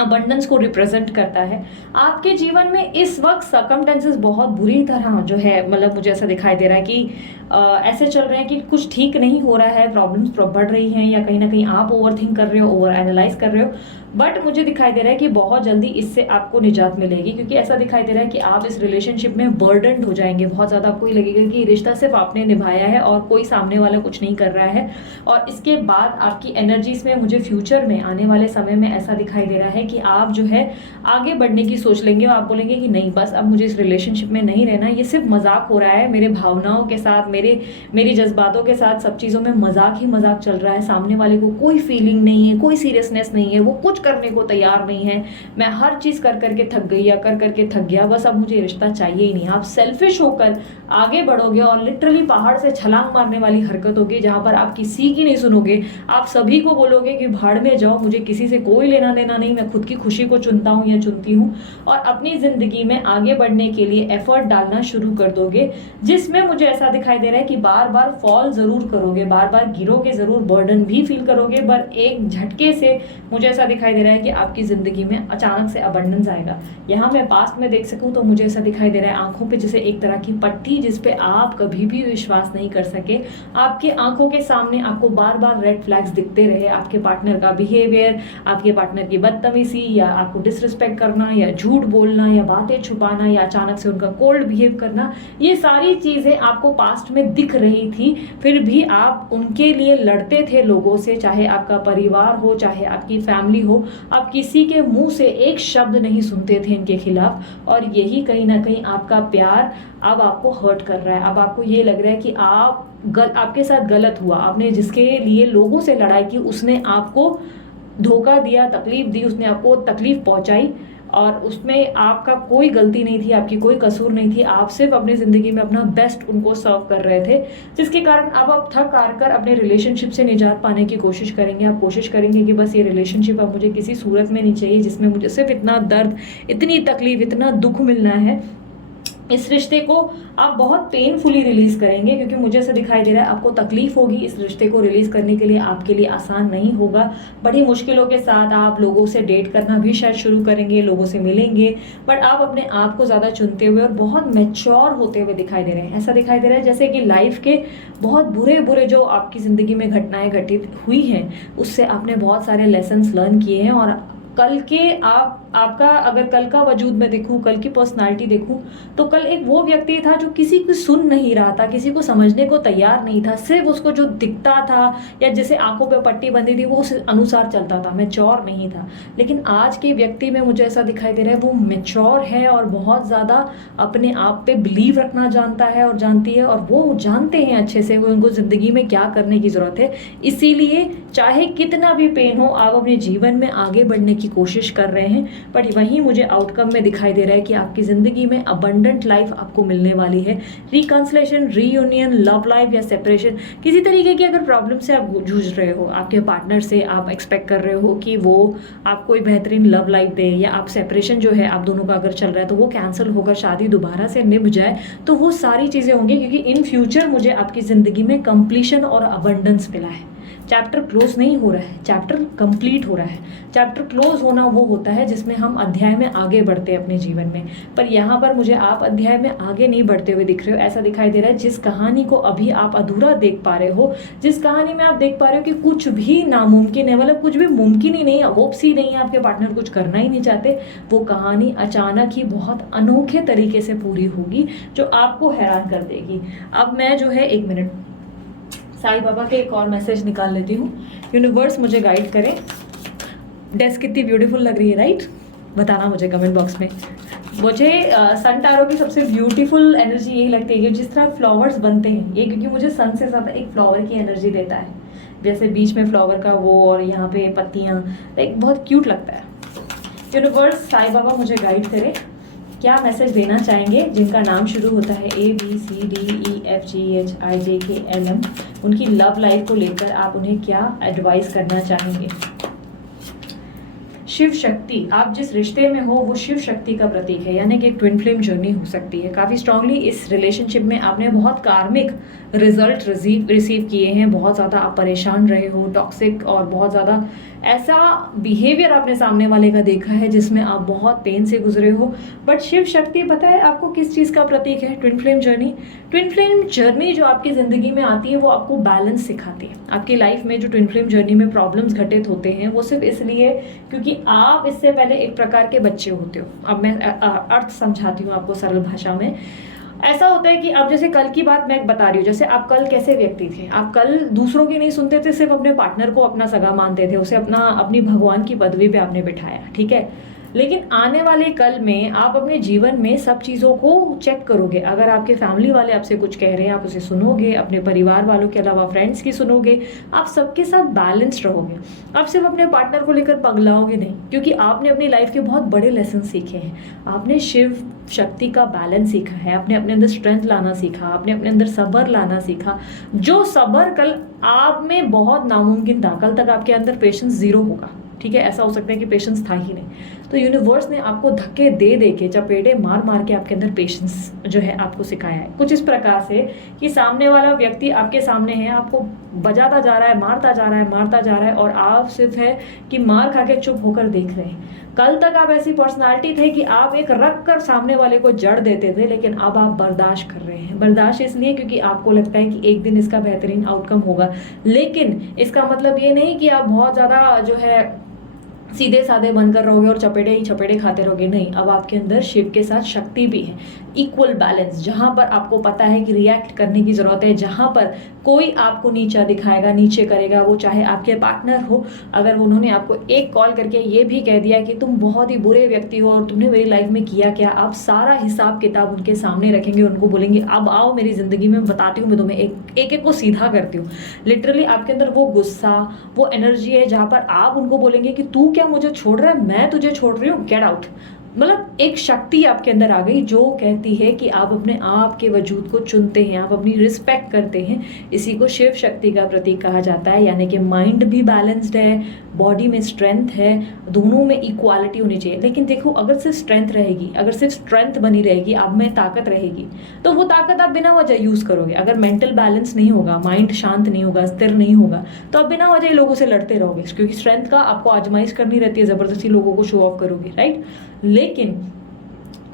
अबंडेंस को रिप्रेजेंट करता है। आपके जीवन में इस वक्त सर्कमस्टेंसेस बहुत बुरी तरह जो है, मतलब मुझे ऐसा दिखाई दे रहा है कि ऐसे चल रहे हैं कि कुछ ठीक नहीं हो रहा है, प्रॉब्लम्स बढ़ रही हैं, या कहीं ना कहीं आप ओवरथिंक कर रहे हो, ओवर एनालाइज कर रहे हो, बट मुझे दिखाई दे रहा है कि बहुत जल्दी इससे आपको निजात मिलेगी, क्योंकि ऐसा दिखाई दे रहा है कि आप इस रिलेशनशिप में बर्डनड हो जाएंगे। बहुत ज़्यादा आपको लगेगा कि रिश्ता सिर्फ आपने निभाया है और कोई सामने वाला कुछ नहीं कर रहा है, और इसके बाद आपकी एनर्जीज में मुझे फ्यूचर में आने वाले समय में ऐसा दिखाई दे रहा है कि आप जो है आगे बढ़ने की सोच लेंगे, और आप बोलेंगे कि नहीं, बस अब मुझे इस रिलेशनशिप में नहीं रहना, ये सिर्फ मजाक हो रहा है, मेरे भावनाओं के साथ, मेरी जज्बातों के साथ सब चीज़ों में मजाक ही मजाक चल रहा है, सामने वाले को कोई फीलिंग नहीं है, कोई सीरियसनेस नहीं है, वो कुछ करने को तैयार नहीं है, मैं हर चीज़ कर करके थक गई या कर करके थक गया, बस अब मुझे रिश्ता चाहिए ही नहीं। आप सेल्फिश होकर आगे बढ़ोगे और लिटरली पहाड़ से छलांग मारने वाली हरकत होगी, जहाँ पर आप किसी की नहीं सुनोगे, आप सभी को बोलोगे कि भाड़ में जाओ, मुझे किसी से कोई लेना देना नहीं, मैं खुद खुद की खुशी को चुनता हूँ या चुनती हूँ और अपनी ज़िंदगी में आगे बढ़ने के लिए एफर्ट डालना शुरू कर दोगे, जिसमें मुझे ऐसा दिखाई दे रहा है कि बार बार फॉल ज़रूर करोगे, बार बार गिरोगे ज़रूर, बर्डन भी फील करोगे, पर एक झटके से मुझे ऐसा दिखाई दे रहा है कि आपकी ज़िंदगी में अचानक से अबंडेंस आएगा। यहाँ मैं पास्ट में देख सकूँ तो मुझे ऐसा दिखाई दे रहा है आंखों पे जैसे एक तरह की पट्टी जिस पे आप कभी भी विश्वास नहीं कर सके। आपकी आंखों के सामने आपको बार बार रेड फ्लैग्स दिखते रहे, आपके पार्टनर का बिहेवियर, आपके पार्टनर की बदतमीजी या आपको डिसरिस्पेक्ट करना या झूठ बोलना या बातें छुपाना या अचानक से उनका कोल्ड बिहेव करना, ये सारी चीज़ें आपको पास्ट में दिख रही थी। फिर भी आप उनके लिए लड़ते थे लोगों से, चाहे आपका परिवार हो चाहे आपकी फैमिली हो, आप किसी के मुंह से एक शब्द नहीं सुनते थे इनके खिलाफ। और यही कहीं ना कहीं आपका प्यार अब आपको हर्ट कर रहा है। अब आपको ये लग रहा है कि आपके साथ गलत हुआ, आपने जिसके लिए लोगों से लड़ाई की उसने आपको धोखा दिया, तकलीफ दी, उसने आपको तकलीफ पहुंचाई और उसमें आपका कोई गलती नहीं थी, आपकी कोई कसूर नहीं थी। आप सिर्फ अपनी ज़िंदगी में अपना बेस्ट उनको सर्व कर रहे थे, जिसके कारण अब आप थक हार कर अपने रिलेशनशिप से निजात पाने की कोशिश करेंगे। आप कोशिश करेंगे कि बस ये रिलेशनशिप अब मुझे किसी सूरत में नहीं चाहिए जिसमें मुझे सिर्फ इतना दर्द, इतनी तकलीफ, इतना दुख मिलना है। इस रिश्ते को आप बहुत पेनफुली रिलीज़ करेंगे क्योंकि मुझे ऐसा दिखाई दे रहा है आपको तकलीफ होगी। इस रिश्ते को रिलीज़ करने के लिए आपके लिए आसान नहीं होगा। बड़ी मुश्किलों के साथ आप लोगों से डेट करना भी शायद शुरू करेंगे, लोगों से मिलेंगे, बट आप अपने आप को ज़्यादा चुनते हुए और बहुत मैच्योर होते हुए दिखाई दे रहे हैं। ऐसा दिखाई दे रहा है जैसे कि लाइफ के बहुत बुरे बुरे जो आपकी ज़िंदगी में घटनाएँ घटित हुई हैं उससे आपने बहुत सारे लेसन्स लर्न किए हैं। और कल के आपका अगर कल का वजूद में देखूं, कल की पर्सनालिटी देखूं तो कल एक वो व्यक्ति था जो किसी को सुन नहीं रहा था, किसी को समझने को तैयार नहीं था, सिर्फ उसको जो दिखता था या जैसे आंखों पे पट्टी बंधी थी वो उस अनुसार चलता था, मैच्योर नहीं था। लेकिन आज के व्यक्ति में मुझे ऐसा दिखाई दे रहा है वो मैच्योर है और बहुत ज़्यादा अपने आप पे बिलीव रखना जानता है और जानती है, और वो जानते हैं अच्छे से वो उनको ज़िंदगी में क्या करने की ज़रूरत है। इसीलिए चाहे कितना भी पेन हो आप अपने जीवन में आगे बढ़ने की कोशिश कर रहे हैं, बट वहीं मुझे आउटकम में दिखाई दे रहा है कि आपकी ज़िंदगी में अबंडेंट लाइफ आपको मिलने वाली है। रिकंसिलेशन, रीयूनियन, लव लाइफ या सेपरेशन, किसी तरीके की अगर प्रॉब्लम से आप जूझ रहे हो, आपके पार्टनर से आप एक्सपेक्ट कर रहे हो कि वो आपको कोई बेहतरीन लव लाइफ दे, या आप सेपरेशन जो है आप दोनों का अगर चल रहा है तो वो कैंसिल होकर शादी दोबारा से निभ जाए, तो वो सारी चीज़ें होंगी क्योंकि इन फ्यूचर मुझे आपकी ज़िंदगी में कंप्लीशन और अबंडेंस मिला है। चैप्टर क्लोज नहीं हो रहा है, चैप्टर कंप्लीट हो रहा है। चैप्टर क्लोज होना वो होता है जिसमें हम अध्याय में आगे बढ़ते हैं अपने जीवन में, पर यहाँ पर मुझे आप अध्याय में आगे नहीं बढ़ते हुए दिख रहे हो। ऐसा दिखाई दे रहा है जिस कहानी को अभी आप अधूरा देख पा रहे हो, जिस कहानी में आप देख पा रहे हो कि कुछ भी नामुमकिन है, मतलब कुछ भी मुमकिन ही नहीं है, होप्स ही नहीं है, आपके पार्टनर कुछ करना ही नहीं चाहते, वो कहानी अचानक ही बहुत अनोखे तरीके से पूरी होगी जो आपको हैरान कर देगी। अब मैं जो है 1 मिनट साईं बाबा के एक और मैसेज निकाल लेती हूँ। यूनिवर्स मुझे गाइड करें। डेस्क कितनी ब्यूटीफुल लग रही है, राइट? बताना मुझे कमेंट बॉक्स में। मुझे सन टैरो की सबसे ब्यूटीफुल एनर्जी यही लगती है कि जिस तरह फ्लावर्स बनते हैं ये, क्योंकि मुझे सन से ज़्यादा एक फ्लावर की एनर्जी देता है, जैसे बीच में फ्लावर का वो और यहाँ पे पत्तियाँ, लाइक बहुत क्यूट लगता है। यूनिवर्स साईं बाबा मुझे गाइड करें, क्या मैसेज देना चाहेंगे जिनका नाम शुरू होता है ABCDEFGHIJKLM, उनकी लव लाइफ को लेकर आप उन्हें क्या एडवाइस करना चाहेंगे? शिव शक्ति, आप जिस रिश्ते में हो वो शिव शक्ति का प्रतीक है, यानी कि एक ट्विन फ्लेम जर्नी हो सकती है। काफ़ी स्ट्रांगली इस रिलेशनशिप में आपने बहुत कार्मिक रिजल्ट रिसीव किए हैं, बहुत ज़्यादा आप परेशान रहे हो, टॉक्सिक और बहुत ज़्यादा ऐसा बिहेवियर आपने सामने वाले का देखा है जिसमें आप बहुत पेन से गुजरे हो। बट शिव शक्ति पता है आपको किस चीज़ का प्रतीक है? Twin flame journey. Twin flame journey जो आपकी ज़िंदगी में आती है वो आपको बैलेंस सिखाती है। आपकी लाइफ में जो ट्विन फ्लेम जर्नी में प्रॉब्लम्स घटित होते हैं वो सिर्फ इसलिए क्योंकि आप इससे पहले एक प्रकार के बच्चे होते हो। अब मैं अर्थ समझाती हूँ आपको सरल भाषा में। ऐसा होता है कि अब जैसे कल की बात मैं बता रही हूँ, जैसे आप कल कैसे व्यक्ति थे, आप कल दूसरों की नहीं सुनते थे, सिर्फ अपने पार्टनर को अपना सगा मानते थे, उसे अपनी भगवान की पदवी पे आपने बिठाया, ठीक है। लेकिन आने वाले कल में आप अपने जीवन में सब चीज़ों को चेक करोगे। अगर आपके फैमिली वाले आपसे कुछ कह रहे हैं आप उसे सुनोगे, अपने परिवार वालों के अलावा फ्रेंड्स की सुनोगे, आप सबके साथ बैलेंस्ड रहोगे। आप सिर्फ अपने पार्टनर को लेकर पगलाओगे नहीं, क्योंकि आपने अपनी लाइफ के बहुत बड़े लेसन सीखे हैं। आपने शिव शक्ति का बैलेंस सीखा है, आपने अपने अंदर स्ट्रेंथ लाना सीखा, आपने अपने अंदर सब्र लाना सीखा। जो सब्र कल आप में बहुत नामुमकिन था, कल तक आपके अंदर पेशेंस 0 होगा, ठीक है, ऐसा हो सकता है कि पेशेंस था ही नहीं, तो यूनिवर्स ने आपको धक्के दे दे के, चपेटे मार मार के आपके अंदर पेशेंस जो है आपको सिखाया है। कुछ इस प्रकार से कि सामने वाला व्यक्ति आपके सामने है, आपको बजाता जा रहा है, मारता जा रहा है, मारता जा रहा है, और आप सिर्फ है कि मार खा के चुप होकर देख रहे हैं। कल तक आप ऐसी पर्सनालिटी थे कि आप एक रख कर सामने वाले को जड़ देते थे, लेकिन अब आप बर्दाश्त कर रहे हैं। बर्दाश्त इसलिए क्योंकि आपको लगता है कि एक दिन इसका बेहतरीन आउटकम होगा, लेकिन इसका मतलब ये नहीं कि आप बहुत ज़्यादा जो है सीधे साधे बनकर रहोगे और चपेटे ही चपेटे खाते रहोगे। नहीं, अब आपके अंदर शिव के साथ शक्ति भी है, इक्वल बैलेंस, जहां पर आपको पता है कि रिएक्ट करने की जरूरत है, जहां पर कोई आपको नीचा दिखाएगा, नीचे करेगा, वो चाहे आपके पार्टनर हो। अगर उन्होंने आपको एक कॉल करके ये भी कह दिया कि तुम बहुत ही बुरे व्यक्ति हो और तुमने मेरी लाइफ में किया क्या, आप सारा हिसाब किताब उनके सामने रखेंगे, उनको बोलेंगे अब आओ मेरी जिंदगी में, बताती हूँ मैं तुम्हें, एक एक को सीधा करती हूँ। लिटरली आपके अंदर वो गुस्सा, वो एनर्जी है जहां पर आप उनको बोलेंगे कि तू क्या मुझे छोड़ रहा है, मैं तुझे छोड़ रही हूँ, गेट आउट। मतलब एक शक्ति आपके अंदर आ गई जो कहती है कि आप अपने आप के वजूद को चुनते हैं, आप अपनी रिस्पेक्ट करते हैं। इसी को शिव शक्ति का प्रतीक कहा जाता है, यानी कि माइंड भी बैलेंस्ड है, बॉडी में स्ट्रेंथ है, दोनों में इक्वालिटी होनी चाहिए। लेकिन देखो, अगर सिर्फ स्ट्रेंथ रहेगी, अगर सिर्फ स्ट्रेंथ बनी रहेगी, आप में ताकत रहेगी, तो वो ताकत आप बिना वजह यूज करोगे। अगर मेंटल बैलेंस नहीं होगा, माइंड शांत नहीं होगा, स्थिर नहीं होगा, तो आप बिना वजह लोगों से लड़ते रहोगे, क्योंकि स्ट्रेंथ का आपको आजमाइश करनी रहती है, जबरदस्ती लोगों को शो ऑफ करोगे, राइट। लेकिन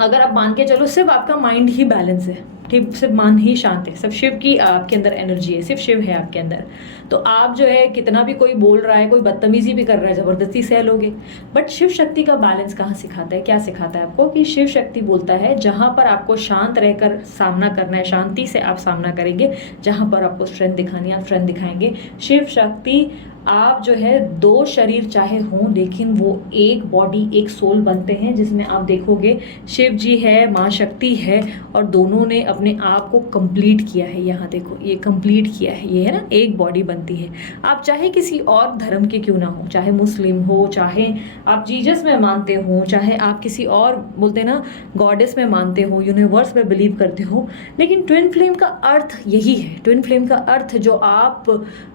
अगर आप मान के चलो सिर्फ आपका माइंड ही बैलेंस है, ठीक, सिर्फ मन ही शांत है, सिर्फ शिव की आपके अंदर एनर्जी है, सिर्फ शिव है आपके अंदर, तो आप जो है कितना भी कोई बोल रहा है, कोई बदतमीजी भी कर रहा है, जबरदस्ती सह लोगे। बट शिव शक्ति का बैलेंस कहाँ सिखाता है, क्या सिखाता है आपको, कि शिव शक्ति बोलता है जहां पर आपको शांत रहकर सामना करना है, शांति से आप सामना करेंगे, जहां पर आपको स्ट्रेंथ दिखानी है आप स्ट्रेंथ दिखाएंगे। शिव शक्ति आप जो है दो शरीर चाहे हों, लेकिन वो एक बॉडी एक सोल बनते हैं, जिसमें आप देखोगे शिव जी है, माँ शक्ति है, और दोनों ने अपने आप को कंप्लीट किया है। यहाँ देखो, ये कंप्लीट किया है, ये है ना, एक बॉडी बनती है। आप चाहे किसी और धर्म के क्यों ना हो, चाहे मुस्लिम हो, चाहे आप जीसस में मानते हो, चाहे आप किसी और बोलते ना गॉडेस में मानते हो, यूनिवर्स में बिलीव करते हो, लेकिन ट्विन फ्लेम का अर्थ यही है। ट्विन फ्लेम का अर्थ जो आप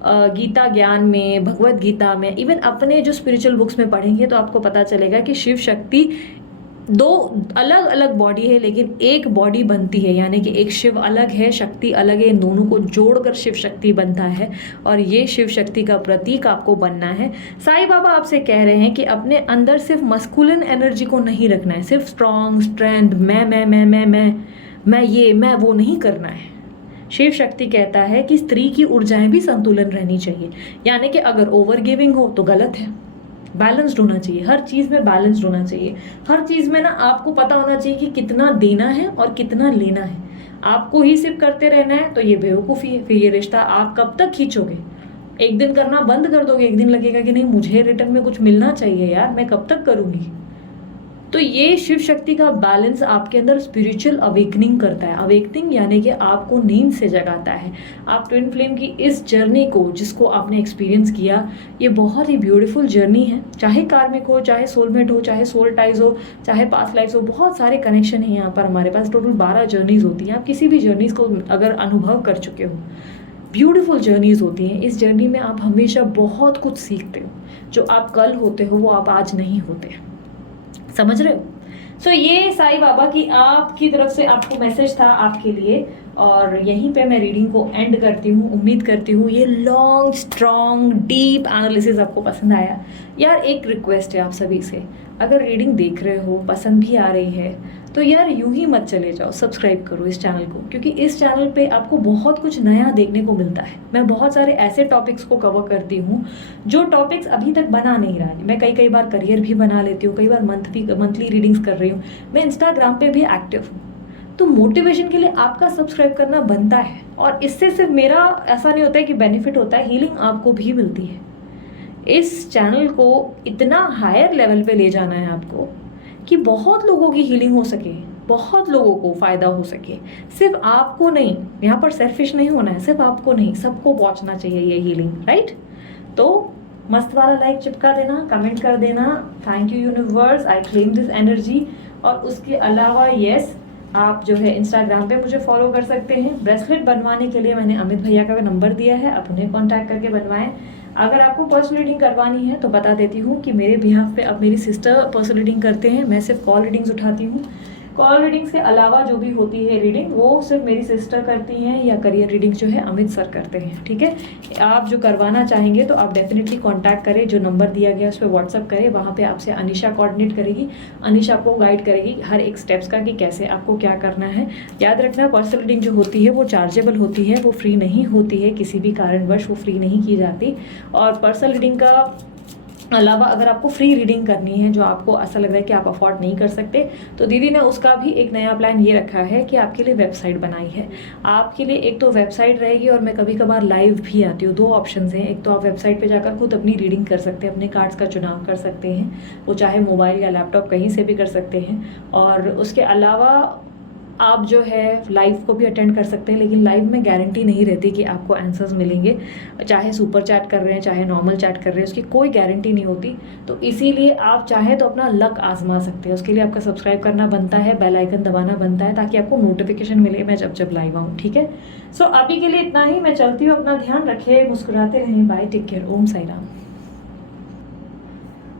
गीता ज्ञान में, भगवत गीता में, इवन अपने जो स्पिरिचुअल बुक्स में पढ़ेंगे तो आपको पता चलेगा कि शिव शक्ति दो अलग अलग बॉडी है, लेकिन एक बॉडी बनती है, यानी कि एक शिव अलग है, शक्ति अलग है, इन दोनों को जोड़कर शिव शक्ति बनता है। और ये शिव शक्ति का प्रतीक आपको बनना है। साईं बाबा आपसे कह रहे हैं कि अपने अंदर सिर्फ मस्कुलिन एनर्जी को नहीं रखना है, सिर्फ स्ट्रॉन्ग स्ट्रेंथ, मैं ये मैं वो नहीं करना है। शिव शक्ति कहता है कि स्त्री की ऊर्जाएं भी संतुलन रहनी चाहिए, यानी कि अगर ओवर गिविंग हो तो गलत है, बैलेंस्ड होना चाहिए, हर चीज़ में बैलेंस्ड होना चाहिए। हर चीज़ में ना आपको पता होना चाहिए कि कितना देना है और कितना लेना है। आपको ही सिर्फ करते रहना है तो ये बेवकूफ़ी है। फिर ये रिश्ता आप कब तक खींचोगे, एक दिन करना बंद कर दोगे, एक दिन लगेगा कि नहीं मुझे रिटर्न में कुछ मिलना चाहिए यार, मैं कब तक करूँगी। तो ये शिव शक्ति का बैलेंस आपके अंदर स्पिरिचुअल अवेकनिंग करता है। अवेकनिंग यानी कि आपको नींद से जगाता है। आप ट्विन फ्लेम की इस जर्नी को, जिसको आपने एक्सपीरियंस किया, ये बहुत ही ब्यूटीफुल जर्नी है। चाहे कार्मिक हो, चाहे सोलमेट हो, चाहे सोल टाइज हो, चाहे पास्ट लाइफ हो, बहुत सारे कनेक्शन है यहाँ पर हमारे पास। टोटल 12 जर्नीज होती हैं। आप किसी भी जर्नीज को अगर अनुभव कर चुके हो, ब्यूटीफुल जर्नीज होती हैं। इस जर्नी में आप हमेशा बहुत कुछ सीखते हो। जो आप कल होते हो वो आप आज नहीं होते, समझ रहे हो। सो ये साईं बाबा की आपकी तरफ से आपको मैसेज था आपके लिए, और यहीं पे मैं रीडिंग को एंड करती हूँ। उम्मीद करती हूँ ये लॉन्ग स्ट्रॉन्ग डीप एनालिसिस आपको पसंद आया। यार एक रिक्वेस्ट है आप सभी से, अगर रीडिंग देख रहे हो, पसंद भी आ रही है, तो यार यूं ही मत चले जाओ, सब्सक्राइब करो इस चैनल को, क्योंकि इस चैनल पे आपको बहुत कुछ नया देखने को मिलता है। मैं बहुत सारे ऐसे टॉपिक्स को कवर करती हूँ जो टॉपिक्स अभी तक बना नहीं रहा है। मैं कई बार करियर भी बना लेती हूँ, कई बार मंथली रीडिंग्स कर रही हूँ। मैं इंस्टाग्राम पे भी एक्टिव हूँ। तो मोटिवेशन के लिए आपका सब्सक्राइब करना बनता है, और इससे सिर्फ मेरा ऐसा नहीं होता है कि बेनिफिट होता है, हीलिंग आपको भी मिलती है। इस चैनल को इतना हायर लेवल पे ले जाना है आपको कि बहुत लोगों की हीलिंग हो सके, बहुत लोगों को फ़ायदा हो सके। सिर्फ आपको नहीं, यहाँ पर सेल्फिश नहीं होना है, सिर्फ आपको नहीं, सबको पहुँचना चाहिए ये हीलिंग, राइट। तो मस्त वाला लाइक चिपका देना, कमेंट कर देना, thank you universe, I claim this energy. और उसके अलावा यस, आप जो है इंस्टाग्राम पे मुझे फॉलो कर सकते हैं। ब्रेसलेट बनवाने के लिए मैंने अमित भैया का नंबर दिया है, आप उन्हें कॉन्टैक्ट करके बनवाएं। अगर आपको पर्सनल रीडिंग करवानी है तो बता देती हूँ कि मेरे बिहाफ पे अब मेरी सिस्टर पर्सनल रीडिंग करते हैं, मैं सिर्फ कॉल रीडिंग्स उठाती हूँ। कॉल रीडिंग्स के अलावा जो भी होती है रीडिंग वो सिर्फ मेरी सिस्टर करती हैं, या करियर रीडिंग जो है अमित सर करते हैं। ठीक है, आप जो करवाना चाहेंगे तो आप डेफिनेटली कांटेक्ट करें, जो नंबर दिया गया उस पर व्हाट्सअप करें, वहाँ पे आपसे अनीशा कोऑर्डिनेट करेगी। अनीशा आपको गाइड करेगी हर एक स्टेप्स का कि कैसे आपको क्या करना है। याद रखना, पर्सनल रीडिंग जो होती है वो चार्जेबल होती है, वो फ्री नहीं होती है, किसी भी कारणवश वो फ्री नहीं की जाती। और पर्सनल रीडिंग का अलावा अगर आपको फ्री रीडिंग करनी है जो आपको ऐसा लग रहा है कि आप अफोर्ड नहीं कर सकते, तो दीदी ने उसका भी एक नया प्लान ये रखा है कि आपके लिए वेबसाइट बनाई है। आपके लिए एक तो वेबसाइट रहेगी और मैं कभी कभार लाइव भी आती हूँ। 2 ऑप्शंस हैं, एक तो आप वेबसाइट पे जाकर खुद अपनी रीडिंग कर सकते हैं, अपने कार्ड्स का चुनाव कर सकते हैं, वो चाहे मोबाइल या लैपटॉप कहीं से भी कर सकते हैं। और उसके अलावा आप जो है लाइव को भी अटेंड कर सकते हैं, लेकिन लाइव में गारंटी नहीं रहती कि आपको आंसर्स मिलेंगे। चाहे सुपर चैट कर रहे हैं चाहे नॉर्मल चैट कर रहे हैं, उसकी कोई गारंटी नहीं होती। तो इसीलिए आप चाहे तो अपना लक आजमा सकते हैं। उसके लिए आपका सब्सक्राइब करना बनता है, बेल आइकन दबाना बनता है, ताकि आपको नोटिफिकेशन मिले मैं जब जब लाइव आऊँ। ठीक है, सो अभी के लिए इतना ही। मैं चलती हूँ, अपना ध्यान रखें, मुस्कुराते रहें, बाय, टेक केयर, ओम साई राम।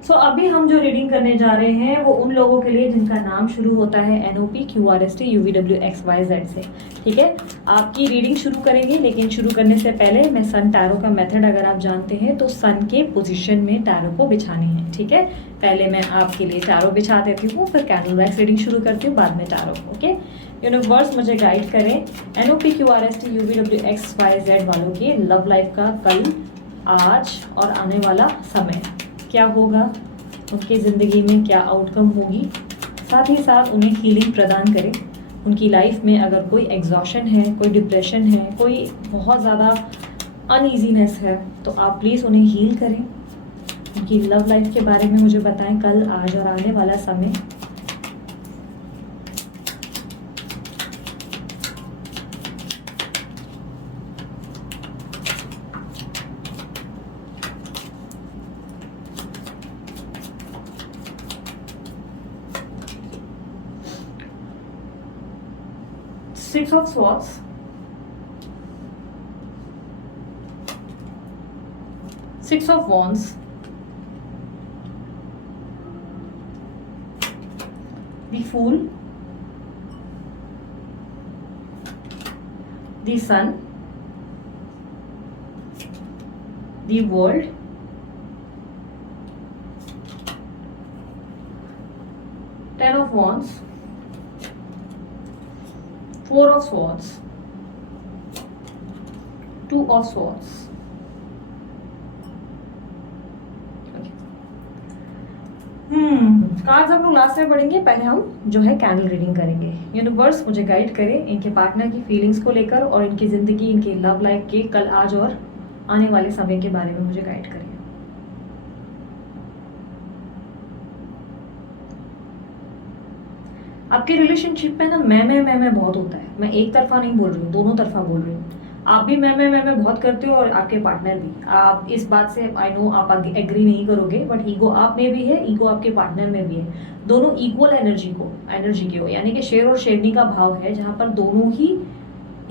सो अभी हम जो रीडिंग करने जा रहे हैं वो उन लोगों के लिए जिनका नाम शुरू होता है NOP QRST UVWXYZ से। ठीक है, आपकी रीडिंग शुरू करेंगे, लेकिन शुरू करने से पहले मैं सन टैरो का मेथड अगर आप जानते हैं तो सन के पोजीशन में टैरो को बिछाने हैं। ठीक है, पहले मैं आपके लिए टैरो बिछा देती हूँ, फिर कैंडल वैक्स रीडिंग शुरू करती हूँ, बाद में टैरो। ओके, यूनिवर्स मुझे गाइड करें NOP QRST UVWXYZ वालों के लव लाइफ का कल, आज और आने वाला समय क्या होगा, उनकी ज़िंदगी में क्या आउटकम होगी, साथ ही साथ उन्हें हीलिंग प्रदान करें। उनकी लाइफ में अगर कोई एग्जॉशन है, कोई डिप्रेशन है, कोई बहुत ज़्यादा अनईजीनेस है, तो आप प्लीज़ उन्हें हील करें। उनकी लव लाइफ के बारे में मुझे बताएं, कल, आज और आने वाला समय। Six of Swords, Six of Wands, the Fool, the Sun, the World, Ten of Wands, Four of Swords, Two of Swords। Cards हम लोग लास्ट में पढ़ेंगे, पहले हम जो है कैंडल रीडिंग करेंगे। यूनिवर्स मुझे गाइड करें इनके पार्टनर की फीलिंग्स को लेकर और इनकी ज़िंदगी, इनकी लव लाइफ के कल, आज और आने वाले समय के बारे में मुझे गाइड करें। आपके रिलेशनशिप में ना मैं बहुत होता है। मैं एक तरफा नहीं बोल रही हूँ, दोनों तरफा बोल रही हूँ। आप भी मैं बहुत करते हो और आपके पार्टनर भी। आप इस बात से आई नो आप एग्री नहीं करोगे, बट ईगो आप में भी है, ईगो आपके पार्टनर में भी है। दोनों इक्वल एनर्जी के हो, यानी कि शेर और शेरनी का भाव है, जहाँ पर दोनों ही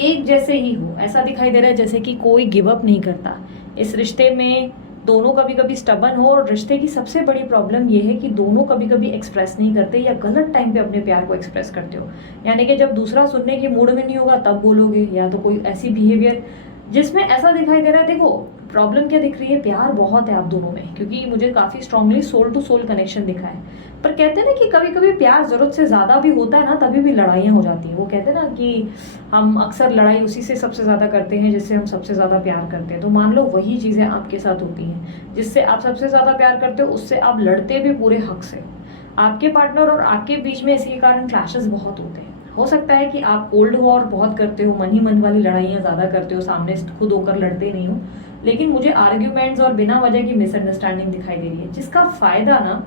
एक जैसे ही हो। ऐसा दिखाई दे रहा है जैसे कि कोई गिव अप नहीं करता इस रिश्ते में। दोनों कभी कभी स्टबन हो, और रिश्ते की सबसे बड़ी प्रॉब्लम ये है कि दोनों कभी कभी एक्सप्रेस नहीं करते, या गलत टाइम पे अपने प्यार को एक्सप्रेस करते हो। यानी कि जब दूसरा सुनने के मूड में नहीं होगा तब बोलोगे, या तो कोई ऐसी बिहेवियर जिसमें ऐसा दिखाई दे रहा है। देखो प्रॉब्लम क्या दिख रही है, प्यार बहुत है आप दोनों में, क्योंकि मुझे काफ़ी strongly soul to soul connection दिखा है। पर कहते हैं ना कि कभी कभी प्यार ज़रूरत से ज़्यादा भी होता है ना, तभी भी लड़ाइयाँ हो जाती हैं। वो कहते हैं ना कि हम अक्सर लड़ाई उसी से सबसे ज़्यादा करते हैं जिससे हम सबसे ज़्यादा प्यार करते हैं। तो मान लो वही चीज़ें आपके साथ होती हैं, जिससे आप सबसे ज़्यादा प्यार करते हो उससे आप लड़ते भी पूरे हक से। आपके पार्टनर और आपके बीच में इसी के कारण क्लैशेस बहुत होते हैं। हो सकता है कि आप कोल्ड वॉर बहुत करते हो, मन ही मन वाली लड़ाइयाँ ज़्यादा करते हो, सामने खुद होकर लड़ते नहीं हो, लेकिन मुझे आर्ग्यूमेंट्स और बिना वजह की मिसअंडरस्टैंडिंग दिखाई दे रही है, जिसका फ़ायदा ना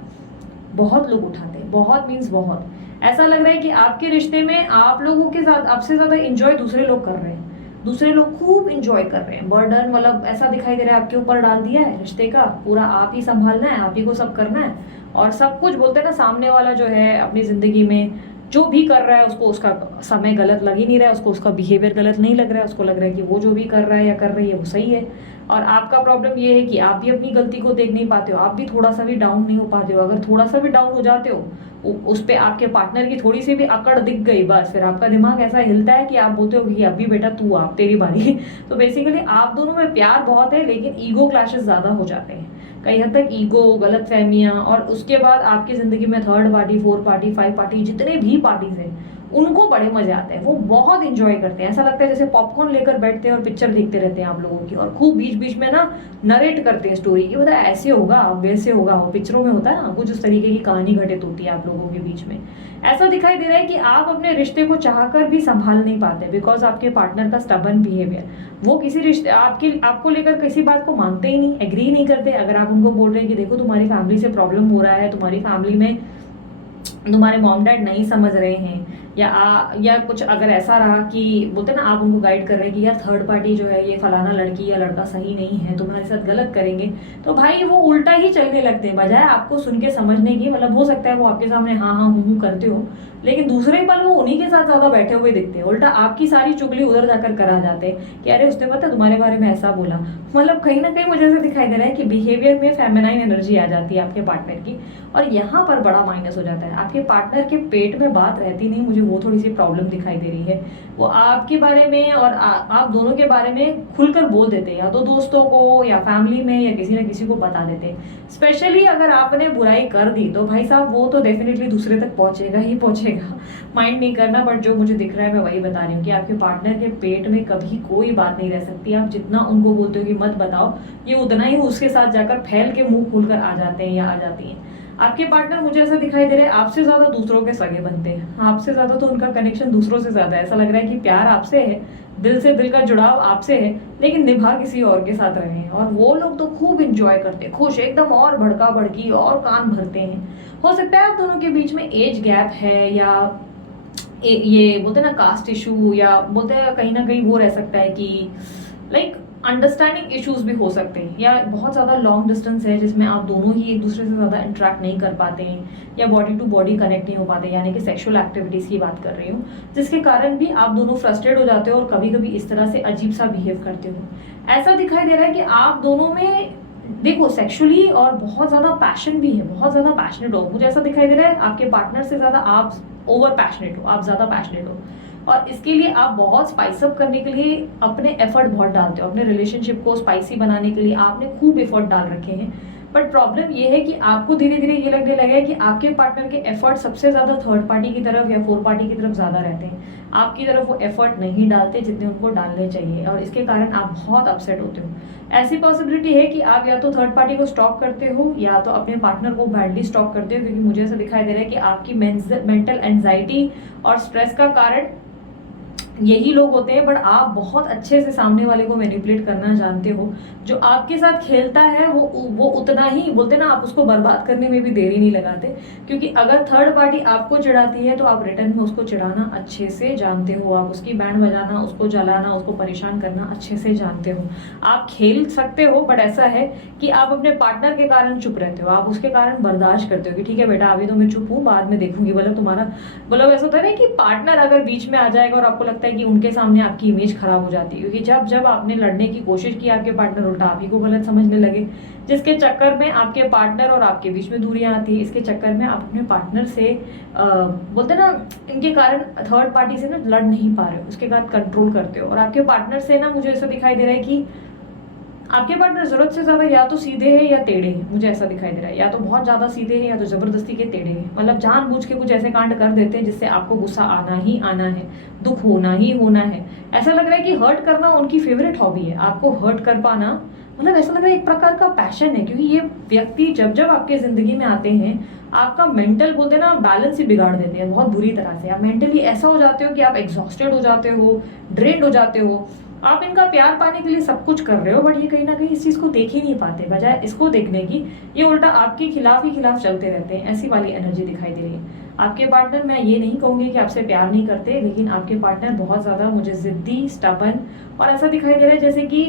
बहुत लोग उठाते हैं। बहुत मीन्स बहुत। ऐसा लग रहा है कि आपके रिश्ते में आप लोगों के साथ आपसे ज़्यादा इंजॉय दूसरे लोग कर रहे हैं, दूसरे लोग खूब इंजॉय कर रहे हैं। बर्डन मतलब ऐसा दिखाई दे रहा है आपके ऊपर डाल दिया है रिश्ते का, पूरा आप ही संभालना है, आप ही को सब करना है, और सब कुछ बोलते हैं ना, सामने वाला जो है अपनी ज़िंदगी में जो भी कर रहा है उसको उसका समय गलत लग ही नहीं रहा है, उसको उसका बिहेवियर गलत नहीं लग रहा है, उसको लग रहा है कि वो जो भी कर रहा है या कर रही है वो सही है। और आपका प्रॉब्लम ये है कि आप भी अपनी गलती को देख नहीं पाते हो, आप भी थोड़ा सा भी डाउन नहीं हो पाते हो। अगर थोड़ा सा भी डाउन हो जाते हो, उस पे आपके पार्टनर की थोड़ी सी भी अकड़ दिख गई, बस फिर आपका दिमाग ऐसा हिलता है कि आप बोलते हो कि अभी बेटा तू आप तेरी बारी। तो बेसिकली आप दोनों में प्यार बहुत है, लेकिन ईगो क्लैशेस ज्यादा हो जाते हैं। कई हद तक ईगो, गलत फहमियाँ, और उसके बाद आपकी जिंदगी में third party, fourth party, five party, जितने भी पार्टीज हैं उनको बड़े मजे आते हैं, वो बहुत इंजॉय करते हैं। ऐसा लगता है जैसे पॉपकॉर्न लेकर बैठते हैं और पिक्चर देखते रहते हैं आप लोगों की, और खूब बीच बीच में ना नरेट करते हैं स्टोरी की, मतलब ऐसे होगा वैसे होगा, वो पिक्चरों में होता है ना कुछ उस तरीके की कहानी घटित होती है आप लोगों के बीच में। ऐसा दिखाई दे रहा है कि आप अपने रिश्ते को चाहकर भी संभाल नहीं पाते बिकॉज आपके पार्टनर का स्टबर्न बिहेवियर। वो किसी रिश्ते आपको लेकर किसी बात को मानते ही नहीं, एग्री नहीं करते। अगर आप उनको बोल रहे हैं कि देखो तुम्हारी फैमिली से प्रॉब्लम हो रहा है, तुम्हारी फैमिली में तुम्हारे मॉम डैड नहीं समझ रहे हैं, या कुछ अगर ऐसा रहा कि बोलते ना आप उनको गाइड कर रहे हैं कि यार थर्ड पार्टी जो है ये फलाना लड़की या लड़का सही नहीं है, तुम्हारे साथ गलत करेंगे, तो भाई वो उल्टा ही चलने लगते हैं बजाय आपको सुन के समझने की। मतलब हो सकता है वो आपके सामने हाँ हाँ हूँ करते हो, लेकिन दूसरे पल वो उन्हीं के साथ ज्यादा बैठे हुए दिखते हैं, उल्टा आपकी सारी चुगली उधर जाकर करा जाते हैं कि अरे उसने पता तुम्हारे बारे में ऐसा बोला। मतलब कहीं ना कहीं मुझे ऐसा दिखाई दे रहा है कि बिहेवियर में फेमिनाइन एनर्जी आ जाती है आपके पार्टनर की, और यहाँ पर बड़ा माइनस हो जाता है। आपके पार्टनर के पेट में बात रहती नहीं, मुझे वो थोड़ी सी प्रॉब्लम दिखाई दे रही है। वो आपके बारे में और आप दोनों के बारे में खुलकर बोल देते हैं, या तो दोस्तों को या फैमिली में या किसी ना किसी को बता देते हैं। स्पेशली अगर आपने बुराई कर दी तो भाई साहब वो तो डेफिनेटली दूसरे तक पहुंचेगा ही पहुंचेगा। माइंड नहीं करना, बट जो मुझे दिख रहा है मैं वही बता रही हूँ कि आपके पार्टनर के पेट में कभी कोई बात नहीं रह सकती। आप जितना उनको बोलते हो कि मत बताओ, ये उतना ही उसके साथ जाकर फैल के मुंह खोलकर आ जाते हैं या आ जाती हैं। आपके पार्टनर मुझे ऐसा दिखाई दे रहा है आपसे ज्यादा दूसरों के सगे बनते हैं, आपसे ज्यादा तो उनका कनेक्शन दूसरों से ज्यादा है। ऐसा लग रहा है कि प्यार आपसे है, दिल से दिल का जुड़ाव आपसे है, लेकिन निभा किसी और के साथ रहे हैं। और वो लोग तो खूब इंजॉय करते हैं, खुश एकदम, और भड़का भड़की और कान भरते हैं। हो सकता है आप दोनों के बीच में एज गैप है, या ये बोलते हैं ना कास्ट इशू, या बोलते हैं कहीं ना कहीं वो रह सकता है कि लाइक अंडरस्टैंडिंग इश्यूज भी हो सकते हैं, या बहुत ज़्यादा लॉन्ग डिस्टेंस है जिसमें आप दोनों ही एक दूसरे से ज़्यादा इंटरेक्ट नहीं कर पाते हैं, या बॉडी टू बॉडी कनेक्ट नहीं हो पाते, यानी कि सेक्सुअल एक्टिविटीज़ की बात कर रही हूँ, जिसके कारण भी आप दोनों फ्रस्ट्रेट हो जाते हो और कभी कभी इस तरह से अजीब सा बिहेव करते हो। ऐसा दिखाई दे रहा है कि आप दोनों में देखो सेक्सुअली और बहुत ज़्यादा पैशन भी है, बहुत ज़्यादा पैशनेट हो। मुझे ऐसा दिखाई दे रहा है आपके पार्टनर से ज़्यादा आप ओवर पैशनेट हो, आप ज़्यादा पैशनेट हो, और इसके लिए आप बहुत स्पाइस अप करने के लिए अपने एफर्ट बहुत डालते हो। अपने रिलेशनशिप को स्पाइसी बनाने के लिए आपने खूब एफर्ट डाल रखे हैं, बट प्रॉब्लम ये है कि आपको धीरे धीरे ये लगने लगा है कि आपके पार्टनर के एफर्ट सबसे ज्यादा थर्ड पार्टी की तरफ या फोर्थ पार्टी की तरफ ज्यादा रहते हैं, आपकी तरफ वो एफर्ट नहीं डालते जितने उनको डालने चाहिए, और इसके कारण आप बहुत अपसेट होते हो। ऐसी पॉसिबिलिटी है कि आप या तो थर्ड पार्टी को स्टॉक करते हो या तो अपने पार्टनर को बैडली स्टॉक करते हो, क्योंकि मुझे ऐसा दिखाई दे रहा है कि आपकी मेंटल एंजाइटी और स्ट्रेस का कारण यही लोग होते हैं। बट आप बहुत अच्छे से सामने वाले को मैनिपुलेट करना जानते हो। जो आपके साथ खेलता है वो उतना ही बोलते ना, आप उसको बर्बाद करने में भी देरी नहीं लगाते, क्योंकि अगर थर्ड पार्टी आपको चिढ़ाती है तो आप रिटर्न में उसको चिढ़ाना अच्छे से जानते हो। आप उसकी बैंड बजाना, उसको जलाना, उसको परेशान करना अच्छे से जानते हो। आप खेल सकते हो, बट ऐसा है कि आप अपने पार्टनर के कारण चुप रहते हो, आप उसके कारण बर्दाश्त करते हो कि ठीक है बेटा अभी तो मैं चुप हूँ, बाद में देखूंगी। मतलब तुम्हारा मतलब ऐसा होता है ना कि पार्टनर अगर बीच में आ जाएगा और आपको लगता है कि उनके सामने आपकी इमेज खराब हो जाती है, क्योंकि जब जब आपने लड़ने की कोशिश की आपके पार्टनर उल्टा आप ही को गलत समझने लगे, जिसके चक्कर में आपके पार्टनर और आपके बीच में दूरियां आती है। इसके चक्कर में आप अपने पार्टनर से बोलते ना, इनके कारण थर्ड पार्टी से ना लड़ नहीं पा रहे हो, उसके बाद कंट्रोल करते हो। और आपके पार्टनर से ना मुझे ऐसा दिखाई दे रहा है कि आपके पार्टनर जरूरत से ज्यादा या तो सीधे हैं या टेढ़े हैं। मुझे ऐसा दिखाई दे रहा है या तो बहुत ज्यादा सीधे हैं या तो जबरदस्ती के टेढ़े हैं। मतलब जानबूझ के कुछ ऐसे कांड कर देते हैं जिससे आपको गुस्सा आना ही आना है, दुख होना ही होना है। ऐसा लग रहा है कि हर्ट करना उनकी फेवरेट हॉबी है, आपको हर्ट कर पाना मतलब ऐसा लग रहा है एक प्रकार का पैशन है, क्योंकि ये व्यक्ति जब जब आपके जिंदगी में आते हैं आपका मेंटल बोलते हैं ना बैलेंस ही बिगाड़ देते हैं बहुत बुरी तरह से। आप मेंटली ऐसा हो जाते हो कि आप एग्जॉस्टेड हो जाते हो, ड्रेन्ड हो जाते हो। आप इनका प्यार पाने के लिए सब कुछ कर रहे हो, बट ये कहीं ना कहीं इस चीज को देख ही नहीं पाते। बजाय इसको देखने की ये उल्टा आपके खिलाफ ही खिलाफ चलते रहते हैं। ऐसी वाली एनर्जी दिखाई दे रही है। आपके पार्टनर, मैं ये नहीं कहूंगी कि आपसे प्यार नहीं करते, लेकिन आपके पार्टनर बहुत ज्यादा मुझे जिद्दी, स्टबर्न और ऐसा दिखाई दे रहा है जैसे कि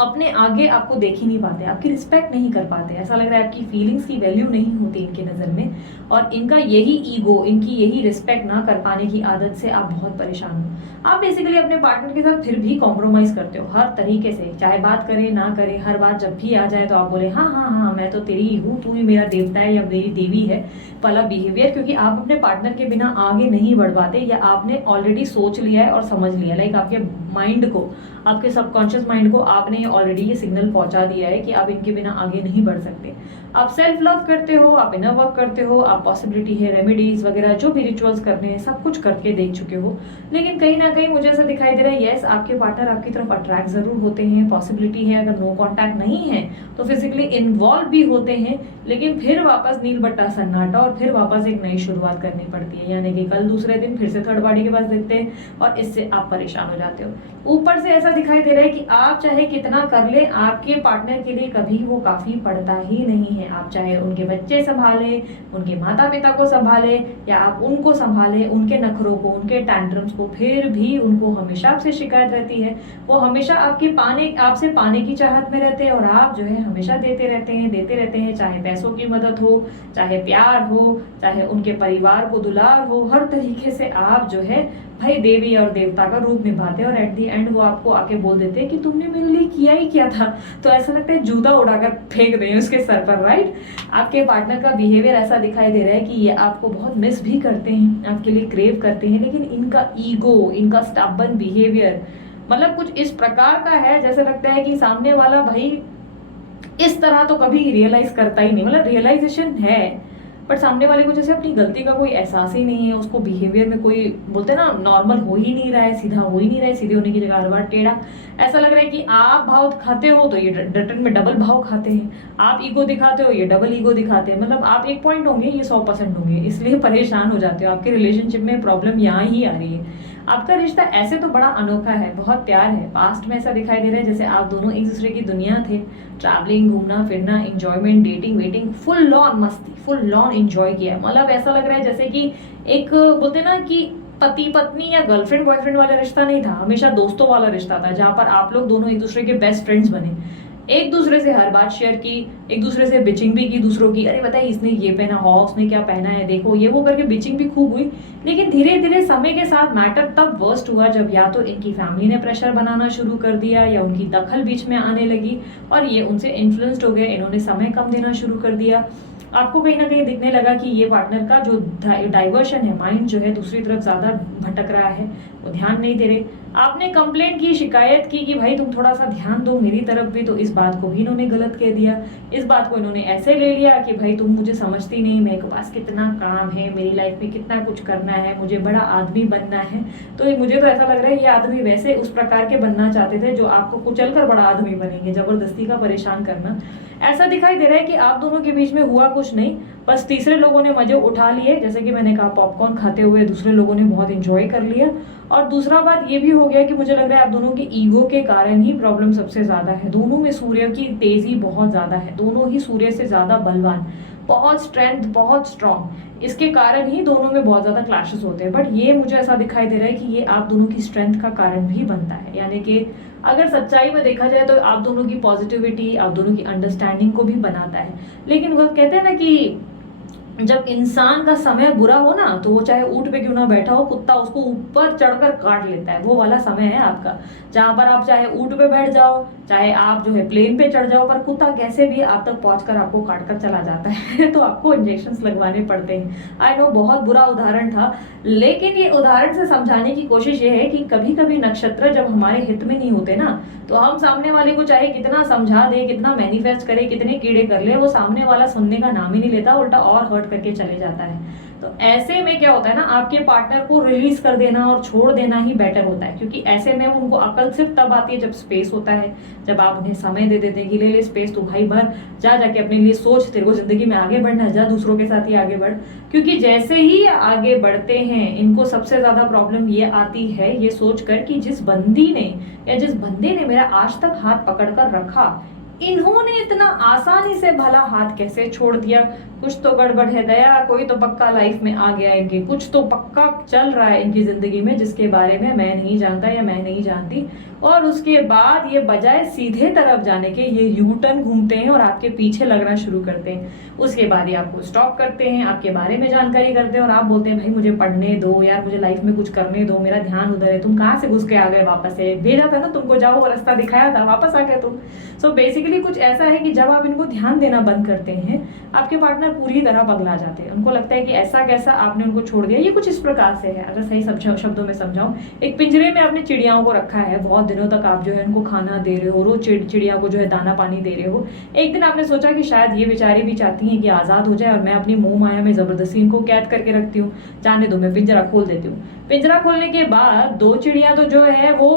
अपने आगे आपको देख ही नहीं पाते, आपकी रिस्पेक्ट नहीं कर पाते, ऐसा लग रहा है आपकी फीलिंग्स की वैल्यू नहीं होती इनके नज़र में। और इनका यही ईगो, इनकी यही रिस्पेक्ट ना कर पाने की आदत से आप बहुत परेशान हो। आप बेसिकली अपने पार्टनर के साथ फिर भी कॉम्प्रोमाइज़ करते हो हर तरीके से, चाहे बात करे ना करे, हर बात जब भी आ जाए तो आप बोले हाँ हाँ हाँ मैं तो तेरी ही हूँ, तू ही मेरा देवता है या मेरी देवी है वाला बिहेवियर, क्योंकि आप अपने पार्टनर के बिना आगे नहीं बढ़ पाते, या आपने ऑलरेडी सोच लिया है और समझ लिया, लाइक आपके माइंड को, आपके सबकॉन्शियस माइंड को आपने ऑलरेडी ये सिग्नल पहुंचा दिया है कि आप इनके बिना आगे नहीं बढ़ सकते। आप सेल्फ लव करते हो, आप इनर वर्क करते हो, आप पॉसिबिलिटी है रेमेडीज वगैरह जो भी रिचुअल्स करने हैं सब कुछ करके देख चुके हो, लेकिन कहीं ना कहीं मुझे ऐसा दिखाई दे रहा है यस आपके पार्टनर आपकी तरफ अट्रैक्ट जरूर होते हैं, पॉसिबिलिटी है अगर नो कॉन्टैक्ट नहीं है तो फिजिकली इन्वॉल्व भी होते हैं, लेकिन फिर वापस नील बट्टा सन्नाटा और फिर वापस एक नई शुरुआत करनी पड़ती है, यानी कि कल दूसरे दिन फिर से थर्ड पार्टी के पास देखते हैं और इससे आप परेशान हो जाते हो। ऊपर से ऐसा दिखाई दे रहा है कि आप चाहे कितना कर ले आपके पार्टनर के लिए कभी वो काफी पड़ता ही नहीं है। आप चाहे उनके बच्चे संभाले, उनके माता पिता को संभाले, या आप उनको संभाले, उनके नखरों को, उनके टैंट्रम्स को, फिर भी उनको हमेशा आपसे शिकायत रहती है। वो हमेशा आपसे पाने की चाहत में रहते हैं और आप जो है हमेशा देते रहते हैं, चाहे पैसों की मदद हो, चाहे प्यार हो, चाहे उनके परिवार को दुलार हो, हर तरीके से आप जो है भाई देवी और देवता का रूप निभाते हैं और एट दी एंड वो आपको आके बोल देते हैं कि तुमने मेरे लिए किया ही क्या था, तो ऐसा लगता है जूता उड़ाकर फेंक दें उसके सर पर, राइट। आपके पार्टनर का बिहेवियर ऐसा दिखाई दे रहा है कि ये आपको बहुत मिस भी करते हैं, आपके लिए क्रेव करते हैं, लेकिन इनका ईगो, इनका स्टबर्न बिहेवियर मतलब कुछ इस प्रकार का है जैसे लगता है कि सामने वाला भाई इस तरह तो कभी रियलाइज करता ही नहीं, मतलब रियलाइजेशन है बट सामने वाले को जैसे अपनी गलती का कोई एहसास ही नहीं है, उसको बिहेवियर में कोई बोलते हैं ना नॉर्मल हो ही नहीं रहा है, सीधा हो ही नहीं रहा है, सीधे होने की जगह हर बार टेढ़ा। ऐसा लग रहा है कि आप भाव खाते हो तो ये रिटर्न में डबल भाव खाते हैं, आप ईगो दिखाते हो ये डबल ईगो दिखाते हैं, मतलब आप 1 पॉइंट होंगे ये 100% होंगे, इसलिए परेशान हो जाते हो। आपके रिलेशनशिप में प्रॉब्लम यहाँ ही आ रही है। आपका रिश्ता ऐसे तो बड़ा अनोखा है, बहुत प्यार है, पास्ट में ऐसा दिखाई दे रहा है जैसे आप दोनों एक दूसरे की दुनिया थे, ट्रैवलिंग, घूमना फिरना, enjoyment, dating waiting, full lawn मस्ती, फुल लॉन एंजॉय किया है। मतलब ऐसा लग रहा है जैसे कि एक बोलते ना कि पति पत्नी या गर्लफ्रेंड बॉयफ्रेंड वाला रिश्ता नहीं था, हमेशा दोस्तों वाला रिश्ता था, जहाँ पर आप लोग दोनों एक दूसरे के बेस्ट फ्रेंड्स बने, एक दूसरे से हर बात शेयर की, एक दूसरे से बिचिंग भी की दूसरों की, अरे बताइए इसने ये पहना हो, उसने क्या पहना है, देखो ये वो करके बिचिंग भी खूब हुई। लेकिन धीरे धीरे समय के साथ मैटर तब वर्स्ट हुआ जब या तो इनकी फैमिली ने प्रेशर बनाना शुरू कर दिया या उनकी दखल बीच में आने लगी और ये उनसे इन्फ्लुएंस्ड हो गए, इन्होंने समय कम देना शुरू कर दिया। आपको कहीं ना कहीं दिखने लगा कि ये पार्टनर का जो डाइवर्शन है, माइंड जो है दूसरी तरफ ज्यादा भटक रहा है, वो ध्यान नहीं दे रहे। आपने कंप्लेंट की, शिकायत की कि भाई तुम थोड़ा सा ध्यान दो मेरी तरफ भी, तो इस बात को भी इन्होंने गलत कह दिया, इस बात को इन्होंने ऐसे ले लिया कि भाई तुम मुझे समझती नहीं, मेरे पास कितना काम है, मेरी लाइफ में कितना कुछ करना है, मुझे बड़ा आदमी बनना है। तो मुझे तो ऐसा लग रहा है ये आदमी वैसे उस प्रकार के बनना चाहते थे जो आपको कुचल कर बड़ा आदमी बनेंगे, जबरदस्ती का परेशान करना। ऐसा दिखाई दे रहा है कि आप दोनों के बीच में हुआ कुछ नहीं, बस तीसरे लोगों ने मजे उठा लिए, जैसे कि मैंने कहा पॉपकॉर्न खाते हुए दूसरे लोगों ने बहुत एंजॉय कर लिया। और दूसरा बात ये भी हो गया कि मुझे लग रहा है आप दोनों के ईगो के कारण ही प्रॉब्लम सबसे ज्यादा है। दोनों में सूर्य की तेजी बहुत ज्यादा है, दोनों ही सूर्य से ज्यादा बलवान, बहुत स्ट्रेंथ, बहुत स्ट्रांग, इसके कारण ही दोनों में बहुत ज्यादा क्लैशेस होते हैं। बट ये मुझे ऐसा दिखाई दे रहा है कि ये आप दोनों की स्ट्रेंथ का कारण भी बनता है, यानी कि अगर सच्चाई में देखा जाए तो आप दोनों की पॉजिटिविटी, आप दोनों की अंडरस्टैंडिंग को भी बनाता है। लेकिन वो कहते हैं ना कि जब इंसान का समय बुरा हो ना तो वो चाहे ऊंट पे क्यों ना बैठा हो, कुत्ता उसको ऊपर चढ़कर काट लेता है, वो वाला समय है आपका, जहां पर आप चाहे ऊंट पे बैठ जाओ, चाहे आप जो है प्लेन पे चढ़ जाओ, पर कुत्ता कैसे भी आप तक पहुंचकर आपको काट कर चला जाता है तो आपको इंजेक्शंस लगवाने पड़ते हैं। आई नो बहुत बुरा उदाहरण था, लेकिन ये उदाहरण से समझाने की कोशिश ये है कि कभी कभी नक्षत्र जब हमारे हित में नहीं होते ना, तो हम सामने वाले को चाहे कितना समझा दे, कितना मैनिफेस्ट करे, कितने कीड़े कर ले, वो सामने वाला सुनने का नाम ही नहीं लेता, उल्टा और हर्ट करके चले जाता है। तो ऐसे में क्या होता है ना, आपके पार्टनर को रिलीज कर देना और छोड़ देना ही बेटर होता है, क्योंकि ऐसे में उनको अकल सिर्फ तब आती है जब स्पेस होता है, जब आप उन्हें समय दे देते हैं कि ले ले स्पेस, तो भाई भर जा जाके अपने लिए सोच, तेरे को जिंदगी में आगे बढ़ना है, जा दूसरों के साथ ही आगे बढ़। क्योंकि जैसे ही आगे बढ़ते हैं इनको सबसे ज्यादा प्रॉब्लम ये आती है ये सोचकर कि जिस बंदी ने या जिस बंदे ने मेरा आज तक हाथ पकड़ कर रखा, इन्होंने इतना आसानी से भला हाथ कैसे छोड़ दिया, कुछ तो गड़बड़ है दया, कोई तो पक्का लाइफ में आ गया इनके, कुछ तो पक्का चल रहा है इनकी जिंदगी में जिसके बारे में मैं नहीं जानता या मैं नहीं जानती। और उसके बाद ये बजाय सीधे तरफ जाने के ये यू टर्न घूमते हैं और आपके पीछे लगना शुरू करते हैं। उसके बाद ये आपको स्टॉप करते हैं, आपके बारे में जानकारी करते हैं और आप बोलते हैं भाई मुझे पढ़ने दो यार, मुझे लाइफ में कुछ करने दो, मेरा ध्यान उधर है। तुम कहाँ से घुस के आ गए वापस से, भेजा था ना तुमको, जाओ, वो रास्ता दिखाया था, वापस आ गए तुम। सो बेसिकली कुछ ऐसा है कि जब आप इनको ध्यान देना बंद करते हैं, आपके पार्टनर पूरी तरह पगला जाते हैं। उनको लगता है कि ऐसा कैसा आपने उनको छोड़ दिया। ये कुछ इस प्रकार से है, अगर सही शब्दों में समझाऊं, एक पिंजरे में आपने चिड़ियाओं को रखा है, बहुत दिनों तक आप जो है उनको खाना दे रहे हो, रोज चिड़िया को जो है दाना पानी दे रहे हो। एक दिन आपने सोचा कि शायद ये बेचारी भी चाहती हैं कि आज़ाद हो जाए और मैं अपनी मोह माया में ज़बरदस्ती इनको कैद करके रखती हूँ, जाने दो, मैं पिंजरा खोल देती हूँ। पिंजरा खोलने के बाद दो चिड़िया तो जो है वो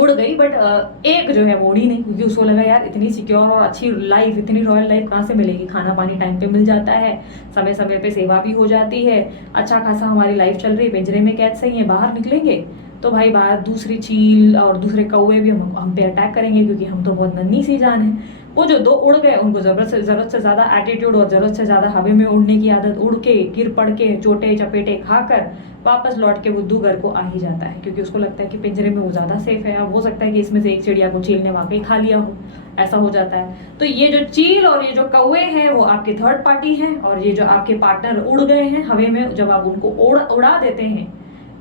उड़ गई, बट एक जो है वो उड़ी नहीं, क्योंकि उसको लगा यार इतनी सिक्योर और अच्छी लाइफ, इतनी रॉयल लाइफ कहाँ से मिलेगी, खाना पानी टाइम पे मिल जाता है, समय समय पे सेवा भी हो जाती है, अच्छा खासा हमारी लाइफ चल रही है, पिंजरे में कैद सही है, बाहर निकलेंगे तो भाई बाहर दूसरी चील और दूसरे कौवे भी हम पे अटैक करेंगे, क्योंकि हम तो बहुत नन्ही सी जान है। वो जो दो उड़ गए उनको जरूरत से ज्यादा एटीट्यूड और जरूरत से ज्यादा हवा में उड़ने की आदत, उड़ के गिर पड़ के चोटे चपेटे खाकर वापस लौट के बुद्धू घर को आ ही जाता है, क्योंकि उसको लगता है कि पिंजरे में वो ज्यादा सेफ है। अब हो सकता है कि इसमें से एक चिड़िया को चील ने वाकई खा लिया हो, ऐसा हो जाता है। तो ये जो चील और ये जो कौवे हैं वो आपके थर्ड पार्टी हैं, और ये जो आपके पार्टनर उड़ गए हैं हवे में, जब आप उनको उड़ा देते हैं,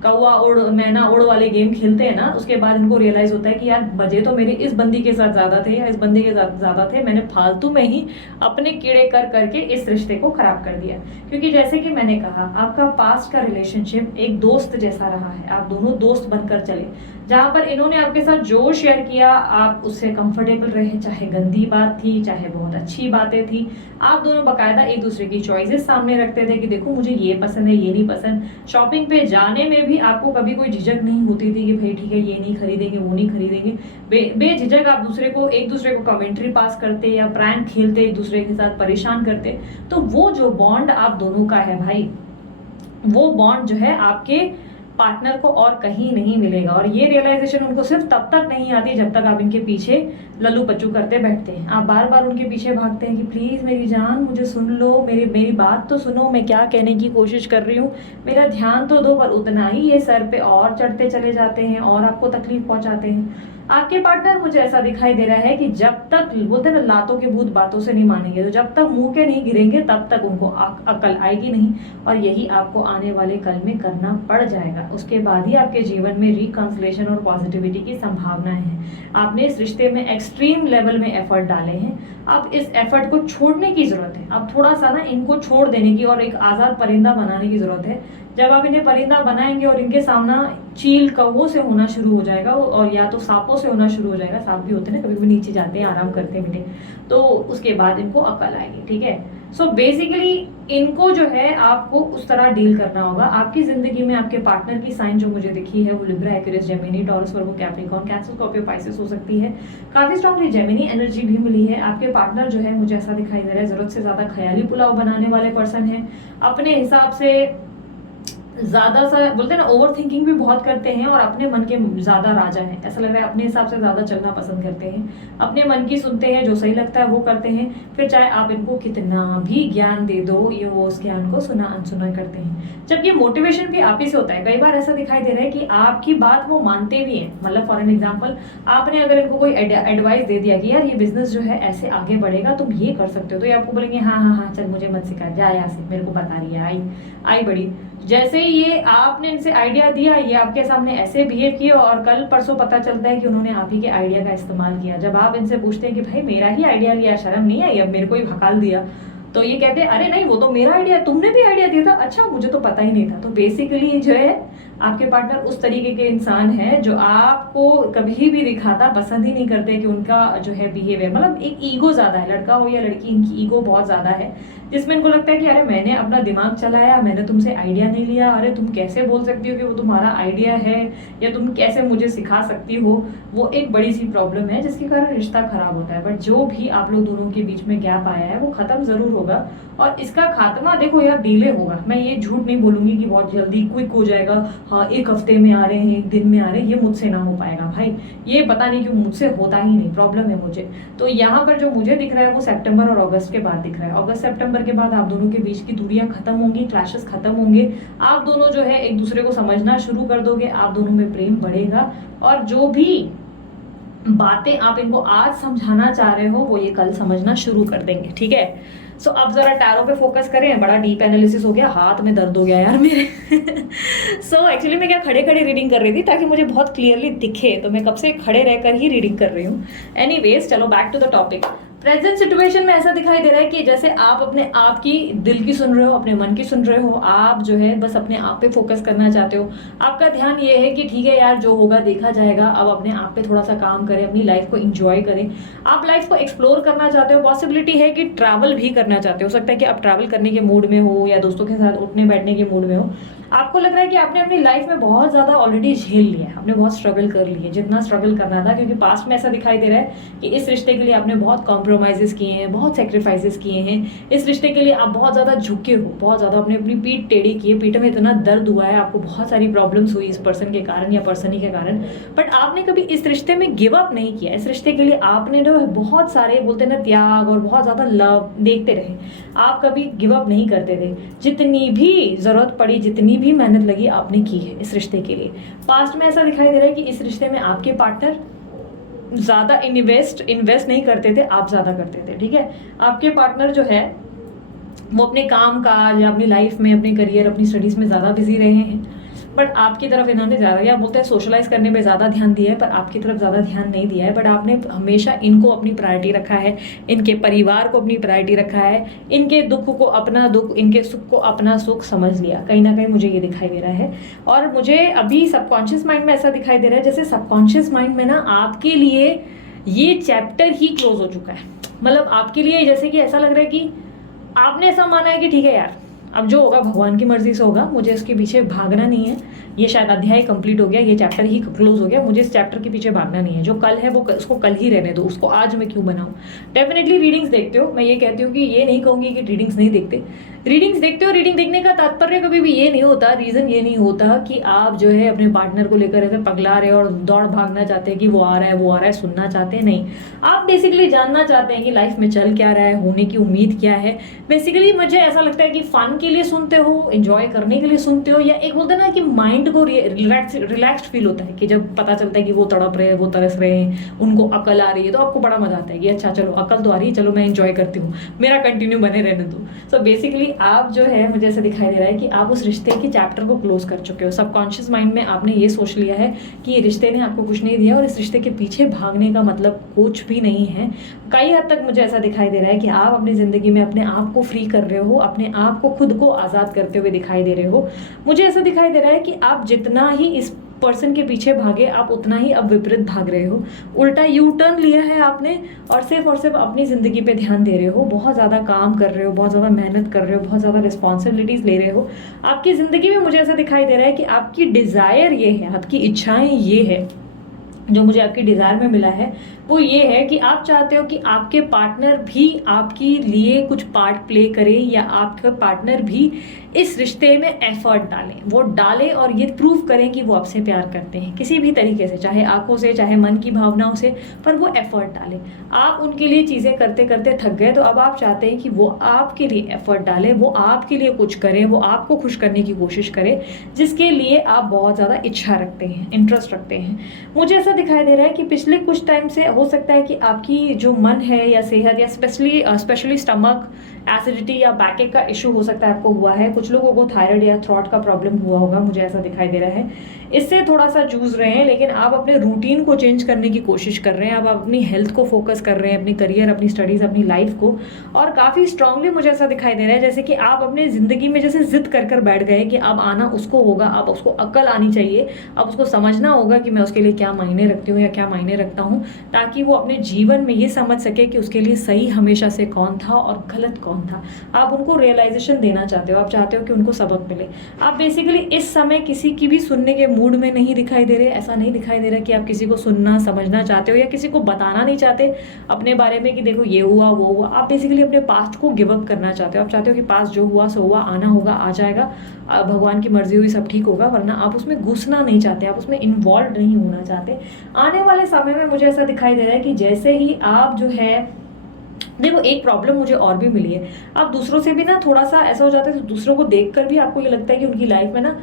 कौवा उड़ मैना उड़ वाले गेम खेलते हैं ना, उसके बाद इनको रियलाइज होता है कि यार बजे तो मेरे इस बंदी के साथ ज्यादा थे या इस बंदी के साथ ज्यादा थे, मैंने फालतू में ही अपने कीड़े कर करके इस रिश्ते को खराब कर दिया। क्योंकि जैसे कि मैंने कहा, आपका पास्ट का रिलेशनशिप एक दोस्त जैसा रहा है, आप दोनों दोस्त बनकर चले, जहां पर इन्होंने आपके साथ जो शेयर किया आप उससे कंफर्टेबल रहे, चाहे गंदी बात थी चाहे बहुत अच्छी बातें थी, आप दोनों बकायदा एक दूसरे की चॉइसेस सामने रखते थे कि देखो मुझे ये पसंद है ये नहीं पसंद। शॉपिंग पे जाने में भी आपको कभी कोई झिझक नहीं होती थी कि भाई ठीक है ये नहीं खरीदेंगे वो नहीं खरीदेंगे, बेझिझक आप एक दूसरे को कमेंट्री पास करते या प्रैंक खेलते, एक दूसरे के साथ परेशान करते। तो वो जो बॉन्ड आप दोनों का है भाई, वो बॉन्ड जो है आपके पार्टनर को और कहीं नहीं मिलेगा। और ये रियलाइजेशन उनको सिर्फ तब तक नहीं आती जब तक आप इनके पीछे लल्लू पच्चू करते बैठते हैं। आप बार बार उनके पीछे भागते हैं कि प्लीज मेरी जान मुझे सुन लो, मेरी बात तो सुनो, मैं क्या कहने की कोशिश कर रही हूँ, मेरा ध्यान तो दो। पर उतना ही ये सर पे और चढ़ते चले जाते हैं और आपको तकलीफ पहुंचाते हैं। आपके पार्टनर, मुझे ऐसा दिखाई दे रहा है कि जब तक बोलते हैं ना लातों के भूत बातों से नहीं मानेंगे, तो जब तक मुंह के नहीं गिरेंगे तब तक उनको अकल आएगी नहीं, और यही आपको आने वाले कल में करना पड़ जाएगा। उसके बाद ही आपके जीवन में रिकंसिलेशन और पॉजिटिविटी की संभावना है। आपने इस रिश्ते में एक्सट्रीम लेवल में एफर्ट डाले हैं, अब इस एफर्ट को छोड़ने की जरूरत है। अब थोड़ा सा ना इनको छोड़ देने की और एक आजाद परिंदा बनाने की जरूरत है। जब आप इन्हें परिंदा बनाएंगे और इनके सामना चील कौवों से होना शुरू हो जाएगा, और या तो सांपों से होना शुरू हो जाएगा, सांप भी होते हैं ना कभी भी नीचे जाते हैं आराम करते हैं बेटे, तो उसके बाद इनको अकल आएगी। ठीक है, सो बेसिकली इनको जो है आपको उस तरह डील करना होगा। आपकी जिंदगी में आपके पार्टनर की साइन जो मुझे दिखी है वो लिब्रा, एक्वेरियस, जेमिनी, टॉरस, वर्गो, कैप्रिकॉर्न, कैंसर, स्कॉर्पियो, पाइसेस हो सकती है। काफी स्ट्रॉन्गली जेमिनी एनर्जी भी मिली है। आपके पार्टनर जो है मुझे ऐसा दिखाई दे रहा है जरूरत से ज्यादा ख्याली पुलाव बनाने वाले पर्सन है, अपने हिसाब से ज्यादा सा बोलते हैं ना ओवर थिंकिंग भी बहुत करते हैं, और अपने मन के ज्यादा राजा हैं। ऐसा लग रहा है अपने हिसाब से ज्यादा चलना पसंद करते हैं, अपने मन की सुनते हैं, जो सही लगता है वो करते हैं। फिर चाहे आप इनको कितना भी ज्ञान दे दो, ये वो उस ज्ञान को सुना अनसुना करते हैं। जब ये मोटिवेशन भी आप ही से होता है। कई बार ऐसा दिखाई दे रहा है कि आपकी बात वो मानते भी हैं। मतलब फॉर एन एग्जाम्पल, आपने अगर इनको कोई एडवाइस दे दिया कि यार ये बिजनेस जो है ऐसे आगे बढ़ेगा, तुम ये कर सकते हो, तो ये आपको बोलेंगे हाँ हाँ हाँ चल मुझे मत सिखा, जा यहाँ से, मेरे को बता रही है, आई बड़ी। जैसे ही ये आपने इनसे आइडिया दिया, ये आपके सामने ऐसे बिहेव किए, और कल परसों पता चलता है कि उन्होंने आप ही के आइडिया का इस्तेमाल किया। जब आप इनसे पूछते हैं कि भाई मेरा ही आइडिया लिया, शर्म नहीं आई, अब मेरे को ही हकाल दिया, तो ये कहते हैं अरे नहीं वो तो मेरा आइडिया, तुमने भी आइडिया दिया था, अच्छा मुझे तो पता ही नहीं था। तो बेसिकली जो है आपके पार्टनर उस तरीके के इंसान है जो आपको कभी भी दिखाता पसंद ही नहीं करते कि उनका जो है बिहेवियर, मतलब एक ईगो ज्यादा है। लड़का हो या लड़की, इनकी ईगो बहुत ज्यादा है, जिसमें इनको लगता है कि अरे मैंने अपना दिमाग चलाया, मैंने तुमसे आइडिया नहीं लिया, अरे तुम कैसे बोल सकती हो कि वो तुम्हारा आइडिया है, या तुम कैसे मुझे सिखा सकती हो। वो एक बड़ी सी प्रॉब्लम है जिसके कारण रिश्ता खराब होता है। बट जो भी आप लोग दोनों के बीच में गैप आया है वो खत्म जरूर होगा, और इसका खात्मा देखो यार डिले होगा। मैं ये झूठ नहीं बोलूंगी कि बहुत जल्दी क्विक हो जाएगा, हाँ एक हफ्ते में आ रहे हैं, एक दिन में आ रहे हैं, ये मुझसे ना हो पाएगा भाई। ये पता नहीं क्यों मुझसे होता ही नहीं, प्रॉब्लम है मुझे। तो यहाँ पर जो मुझे दिख रहा है वो सितंबर और अगस्त के बाद दिख रहा है। अगस्त सितंबर के बाद आप दोनों के बीच की दूरियां खत्म होंगी, क्लैशेस खत्म होंगे, आप दोनों जो है एक दूसरे को समझना शुरू कर दोगे, आप दोनों में प्रेम बढ़ेगा, और जो भी बातें आप इनको आज समझाना चाह रहे हो वो ये कल समझना शुरू कर देंगे, ठीक है। सो अब जरा टैरो पे फोकस करें। बड़ा डीप एनालिसिस हो गया, हाथ में दर्द हो गया यार मेरे। सो एक्चुअली मैं क्या खड़े खड़े रीडिंग कर रही थी ताकि मुझे बहुत क्लियरली दिखे, तो मैं कब से खड़े रहकर ही रीडिंग कर रही हूँ। एनीवेज चलो back to the topic. Present situation में ऐसा दिखाई दे रहा है कि जैसे आप अपने आप की दिल की सुन रहे हो, अपने मन की सुन रहे हो, आप जो है बस अपने आप पे फोकस करना चाहते हो। आपका ध्यान ये है कि ठीक है यार जो होगा देखा जाएगा, अब अपने आप पे थोड़ा सा काम करें, अपनी लाइफ को एंजॉय करें। आप लाइफ को एक्सप्लोर करना चाहते हो, पॉसिबिलिटी है कि ट्रैवल भी करना चाहते हो सकता है कि आप ट्रैवल करने के मूड में हो या दोस्तों के साथ उठने बैठने के मूड में हो। आपको लग रहा है कि आपने अपनी लाइफ में बहुत ज़्यादा ऑलरेडी झेल लिया है, आपने बहुत स्ट्रगल कर ली है, जितना स्ट्रगल करना था, क्योंकि पास्ट में ऐसा दिखाई दे रहा है कि इस रिश्ते के लिए आपने बहुत कॉम्प्रोमाइज़ेस किए हैं, बहुत सेक्रीफाइसेस किए हैं। इस रिश्ते के लिए आप बहुत ज़्यादा झुके हो, बहुत ज़्यादा आपने अपनी पीठ टेढ़ी की है, पीठ में इतना दर्द हुआ है, आपको बहुत सारी प्रॉब्लम्स हुई इस पर्सन के कारण या पर्सन ही के कारण, बट आपने कभी इस रिश्ते में गिव अप नहीं किया। इस रिश्ते के लिए आपने जो बहुत सारे बोलते ना त्याग और बहुत ज़्यादा लव देखते रहे, आप कभी गिव अप नहीं करते थे। जितनी भी ज़रूरत पड़ी, जितनी भी मेहनत लगी आपने की है इस रिश्ते के लिए। पास्ट में ऐसा दिखाई दे रहा है कि इस रिश्ते में आपके पार्टनर ज़्यादा इन्वेस्ट नहीं करते थे, आप ज़्यादा करते थे, ठीक है। आपके पार्टनर जो है वो अपने काम काज या अपनी लाइफ में, अपने करियर, अपनी स्टडीज़ में ज़्यादा बिजी रहे हैं, बट आपकी तरफ इन्होंने ज़्यादा, या बोलते हैं सोशलाइज करने में ज़्यादा ध्यान दिया है, पर आपकी तरफ ज़्यादा ध्यान नहीं दिया है। बट आपने हमेशा इनको अपनी प्रायोरिटी रखा है, इनके परिवार को अपनी प्रायोरिटी रखा है, इनके दुख को अपना दुख, इनके सुख को अपना सुख समझ लिया। कहीं ना कहीं मुझे ये दिखाई दे रहा है, और मुझे अभी सबकॉन्शियस माइंड में ऐसा दिखाई दे रहा है जैसे सबकॉन्शियस माइंड में ना आपके लिए ये चैप्टर ही क्लोज हो चुका है। मतलब आपके लिए जैसे कि ऐसा लग रहा है कि आपने ऐसा माना है कि ठीक है यार अब जो होगा भगवान की मर्जी से होगा, मुझे इसके पीछे भागना नहीं है, ये शायद अध्याय कंप्लीट हो गया, ये चैप्टर ही क्लोज हो गया, मुझे इस चैप्टर के पीछे भागना नहीं है। जो कल है वो उसको कल ही रहने दो, उसको आज मैं क्यों बनाऊं। डेफिनेटली रीडिंग्स देखते हो, मैं ये कहती हूँ कि ये नहीं कहूँगी कि रीडिंग्स नहीं देखते, रीडिंग्स देखते हो। रीडिंग देखने का तात्पर्य कभी भी ये नहीं होता, रीज़न ये नहीं होता कि आप जो है अपने पार्टनर को लेकर ऐसे पगला रहे हो और दौड़ भागना चाहते हैं कि वो आ रहा है वो आ रहा है, सुनना चाहते हैं। नहीं, आप बेसिकली जानना चाहते हैं कि लाइफ में चल क्या रहा है, होने की उम्मीद क्या है। बेसिकली मुझे ऐसा लगता है कि फन के लिए सुनते हो, एंजॉय करने के लिए सुनते हो, या एक बोलते हैं ना कि माइंड को रिलैक्स्ड फील होता है कि जब पता चलता है कि वो तड़प रहे हैं, वो तरस रहे हैं, उनको अकल आ रही है, तो आपको बड़ा मजा आता है कि अच्छा चलो अकल तो आ रही है, चलो मैं एंजॉय करती हूँ, मेरा कंटिन्यू बने रहने दो। सो बेसिकली आप जो है, मुझे ऐसा दिखाई दे रहा है कि आप उस रिश्ते के चैप्टर को क्लोज कर चुके हो। सबकॉन्शियस माइंड में आपने ये सोच लिया है कि ये रिश्ते ने आपको कुछ नहीं दिया और इस रिश्ते के पीछे भागने का मतलब कुछ भी नहीं है। कई हद तक मुझे ऐसा दिखाई दे रहा है कि आप अपनी ज़िंदगी में अपने आप को फ्री कर रहे हो, अपने आप को खुद को आज़ाद करते हुए दिखाई दे रहे हो। मुझे ऐसा दिखाई दे रहा है कि आप जितना ही इस पर्सन के पीछे भागे, आप उतना ही अब विपरीत भाग रहे हो, उल्टा यू टर्न लिया है आपने, और सिर्फ अपनी ज़िंदगी पे ध्यान दे रहे हो, बहुत ज़्यादा काम कर रहे हो, बहुत ज़्यादा मेहनत कर रहे हो, बहुत ज़्यादा रिस्पॉन्सिबिलिटीज़ ले रहे हो। आपकी ज़िंदगी में मुझे ऐसा दिखाई दे रहा है कि आपकी डिज़ायर ये है, आपकी इच्छाएं ये है, जो मुझे आपकी डिज़ायर में मिला है वो ये है कि आप चाहते हो कि आपके पार्टनर भी आपके लिए कुछ पार्ट प्ले करे, या आपका पार्टनर भी इस रिश्ते में एफर्ट डालें, वो डालें और ये प्रूव करें कि वो आपसे प्यार करते हैं किसी भी तरीके से, चाहे आंखों से, चाहे मन की भावनाओं से, पर वो एफर्ट डालें। आप उनके लिए चीज़ें करते करते थक गए, तो अब आप चाहते हैं कि वो आपके लिए एफर्ट डालें, वो आपके लिए कुछ करें, वो आपको खुश करने की कोशिश करें, जिसके लिए आप बहुत ज़्यादा इच्छा रखते हैं, इंटरेस्ट रखते हैं। मुझे ऐसा दिखाई दे रहा है कि पिछले कुछ टाइम से हो सकता है कि आपकी जो मन है या सेहत, या स्पेशली स्टमक एसिडिटी या बैकेक का इशू हो सकता है आपको हुआ है। कुछ लोगों को थायराइड या थ्रॉट का प्रॉब्लम हुआ होगा, मुझे ऐसा दिखाई दे रहा है। इससे थोड़ा सा जूझ रहे हैं, लेकिन आप अपने रूटीन को चेंज करने की कोशिश कर रहे हैं, आप अपनी हेल्थ को फोकस कर रहे हैं, अपनी करियर, अपनी स्टडीज़, अपनी लाइफ को, और काफ़ी स्ट्रांगली मुझे ऐसा दिखाई दे रहा है जैसे कि आप अपनी ज़िंदगी में जैसे जिद कर बैठ गए कि अब आना उसको होगा, अब उसको अक्ल आनी चाहिए, अब उसको समझना होगा कि मैं उसके लिए क्या मायने रखती हूँ या क्या मायने रखता हूँ, ताकि वो अपने जीवन में ये समझ सके कि उसके लिए सही हमेशा से कौन था और गलत कौन कौन था। आप उनको रियलाइजेशन देना चाहते हो, आप चाहते हो कि उनको सबक मिले। आप बेसिकली इस समय किसी की भी सुनने के मूड में नहीं दिखाई दे रहे। ऐसा नहीं दिखाई दे रहा कि आप किसी को सुनना समझना चाहते हो या किसी को बताना नहीं चाहते अपने बारे में कि देखो ये हुआ वो हुआ। आप बेसिकली अपने पास्ट को गिव अप करना चाहते हो। आप चाहते हो कि पास्ट जो हुआ सो हुआ, आना होगा आ जाएगा, भगवान की मर्जी हुई सब ठीक होगा, वरना आप उसमें घुसना नहीं चाहते, आप उसमें इन्वॉल्व नहीं होना चाहते। आने वाले समय में मुझे ऐसा दिखाई दे रहा है कि जैसे ही आप जो है, देखो एक प्रॉब्लम मुझे और भी मिली है, आप दूसरों से भी ना थोड़ा सा ऐसा हो जाता है, तो दूसरों को देखकर भी आपको ये लगता है कि उनकी लाइफ में ना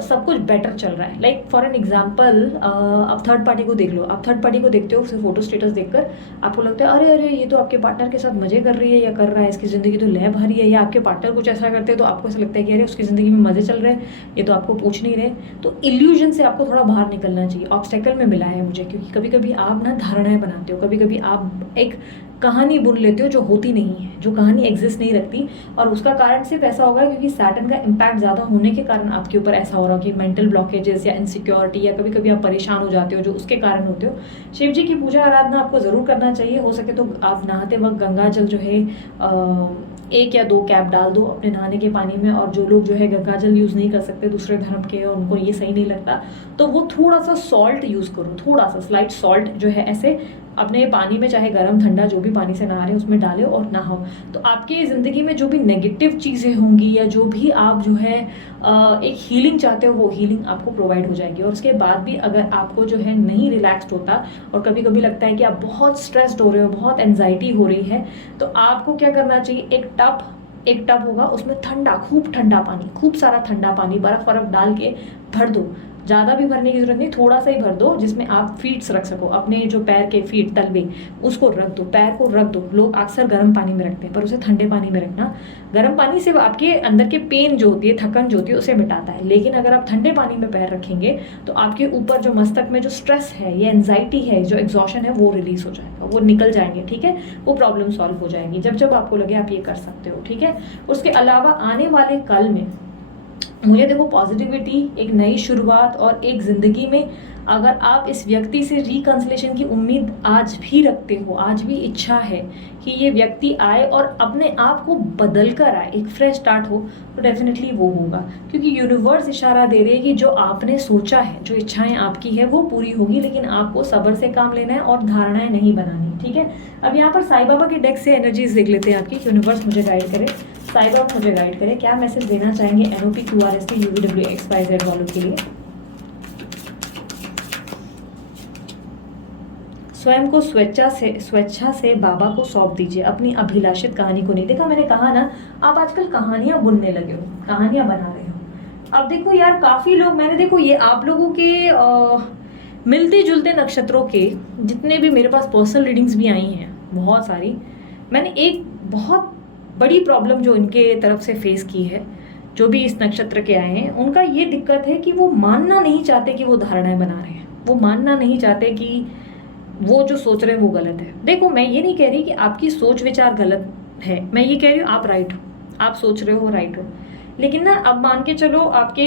सब कुछ बेटर चल रहा है। लाइक फॉर एन एग्जाम्पल, आप थर्ड पार्टी को देख लो। आप थर्ड पार्टी को देखते हो, उससे फोटो स्टेटस देखकर आपको लगता है अरे अरे ये तो आपके पार्टनर के साथ मजे कर रही है या कर रहा है, इसकी ज़िंदगी तो लय भरी है। या आपके पार्टनर कुछ ऐसा करते हैं तो आपको ऐसा लगता है कि अरे उसकी ज़िंदगी में मजे चल रहे हैं, ये तो आपको पूछ नहीं रहे। तो इल्यूजन से आपको थोड़ा बाहर निकलना चाहिए। ऑब्स्टेकल में मिला है मुझे, क्योंकि कभी कभी आप ना धारणाएं बनाते हो, कभी कभी आप एक कहानी बुन लेते हो जो होती नहीं है, जो कहानी एग्जिस्ट नहीं रखती। और उसका कारण सिर्फ ऐसा होगा क्योंकि सैटर्न का इम्पैक्ट ज़्यादा होने के कारण आपके ऊपर ऐसा हो रहा हो कि मेंटल ब्लॉकेजेस या इनसिक्योरिटी, या कभी कभी आप परेशान हो जाते हो जो उसके कारण होते हो। शिव जी की पूजा आराधना आपको ज़रूर करना चाहिए। हो सके तो आप नहाते वक्त गंगा जल जो है 1 या 2 कैप डाल दो अपने नहाने के पानी में। और जो लोग जो है गंगा जल यूज़ नहीं कर सकते दूसरे धर्म के, और उनको ये सही नहीं लगता, तो वो थोड़ा सा सॉल्ट यूज़ करो, थोड़ा सा स्लाइट सॉल्ट जो है ऐसे अपने पानी में, चाहे गर्म ठंडा जो भी पानी से नहा रहे हैं उसमें डाले और नहाओ। तो आपके ज़िंदगी में जो भी नेगेटिव चीज़ें होंगी या जो भी आप जो है एक हीलिंग चाहते हो, वो हीलिंग आपको प्रोवाइड हो जाएगी। और उसके बाद भी अगर आपको जो है नहीं रिलैक्स्ड होता और कभी कभी लगता है कि आप बहुत स्ट्रेस्ड हो रहे हो, बहुत एंजाइटी हो रही है, तो आपको क्या करना चाहिए, एक टब होगा, उसमें ठंडा, खूब ठंडा पानी, खूब सारा ठंडा पानी बर्फ डाल के भर दो। ज़्यादा भी भरने की जरूरत नहीं, थोड़ा सा ही भर दो, जिसमें आप फीट्स रख सको, अपने जो पैर के फीट तलवे उसको रख दो, पैर को रख दो। लोग अक्सर गर्म पानी में रखते हैं, पर उसे ठंडे पानी में रखना। गर्म पानी से आपके अंदर के पेन जो होती है, थकन जो होती है, उसे मिटाता है। लेकिन अगर आप ठंडे पानी में पैर रखेंगे तो आपके ऊपर जो मस्तक में जो स्ट्रेस है, ये एंजाइटी है, जो एग्जॉशन है, वो रिलीज हो जाएगा, वो निकल जाएंगे। ठीक है, वो प्रॉब्लम सॉल्व हो जाएगी जब जब आपको लगे आप ये कर सकते हो। ठीक है, उसके अलावा आने वाले कल में मुझे देखो पॉजिटिविटी, एक नई शुरुआत और एक ज़िंदगी में अगर आप इस व्यक्ति से रिकंसिलेशन की उम्मीद आज भी रखते हो, आज भी इच्छा है कि ये व्यक्ति आए और अपने आप को बदल कर आए, एक फ्रेश स्टार्ट हो, तो डेफिनेटली वो होगा। क्योंकि यूनिवर्स इशारा दे रही है कि जो आपने सोचा है, जो इच्छाएं आपकी है, वो पूरी होगी, लेकिन आपको सब्र से काम लेना है और धारणाएं नहीं बनानी। ठीक है, अब यहाँ पर साईं बाबा के डेक से एनर्जीज देख लेते हैं आपकी। यूनिवर्स मुझे गाइड करे, साईं बाबा मुझे गाइड करे, क्या मैसेज देना चाहेंगे NOP QRST UVWXYZ वालों के लिए। स्वयं को स्वेच्छा से बाबा को सौंप दीजिए, अपनी अभिलाषित कहानी को नहीं। देखा, मैंने कहा ना, आप आजकल कहानियां बुनने लगे हो, कहानियां बना रहे हो। अब देखो यार, काफी लोग, मैंने देखो ये आप लोगों के मिलते जुलते नक्षत्रों के जितने भी मेरे पास पर्सनल रीडिंग्स भी आई हैं बहुत सारी, मैंने एक बहुत बड़ी प्रॉब्लम जो इनके तरफ से फेस की है, जो भी इस नक्षत्र के आए हैं, उनका ये दिक्कत है कि वो मानना नहीं चाहते कि वो धारणाएं बना रहे हैं, वो मानना नहीं चाहते कि वो जो सोच रहे हैं वो गलत है। देखो, मैं ये नहीं कह रही कि आपकी सोच विचार गलत है, मैं ये कह रही हूँ आप राइट हो, आप सोच रहे हो राइट हो। लेकिन ना, अब मान के चलो आपके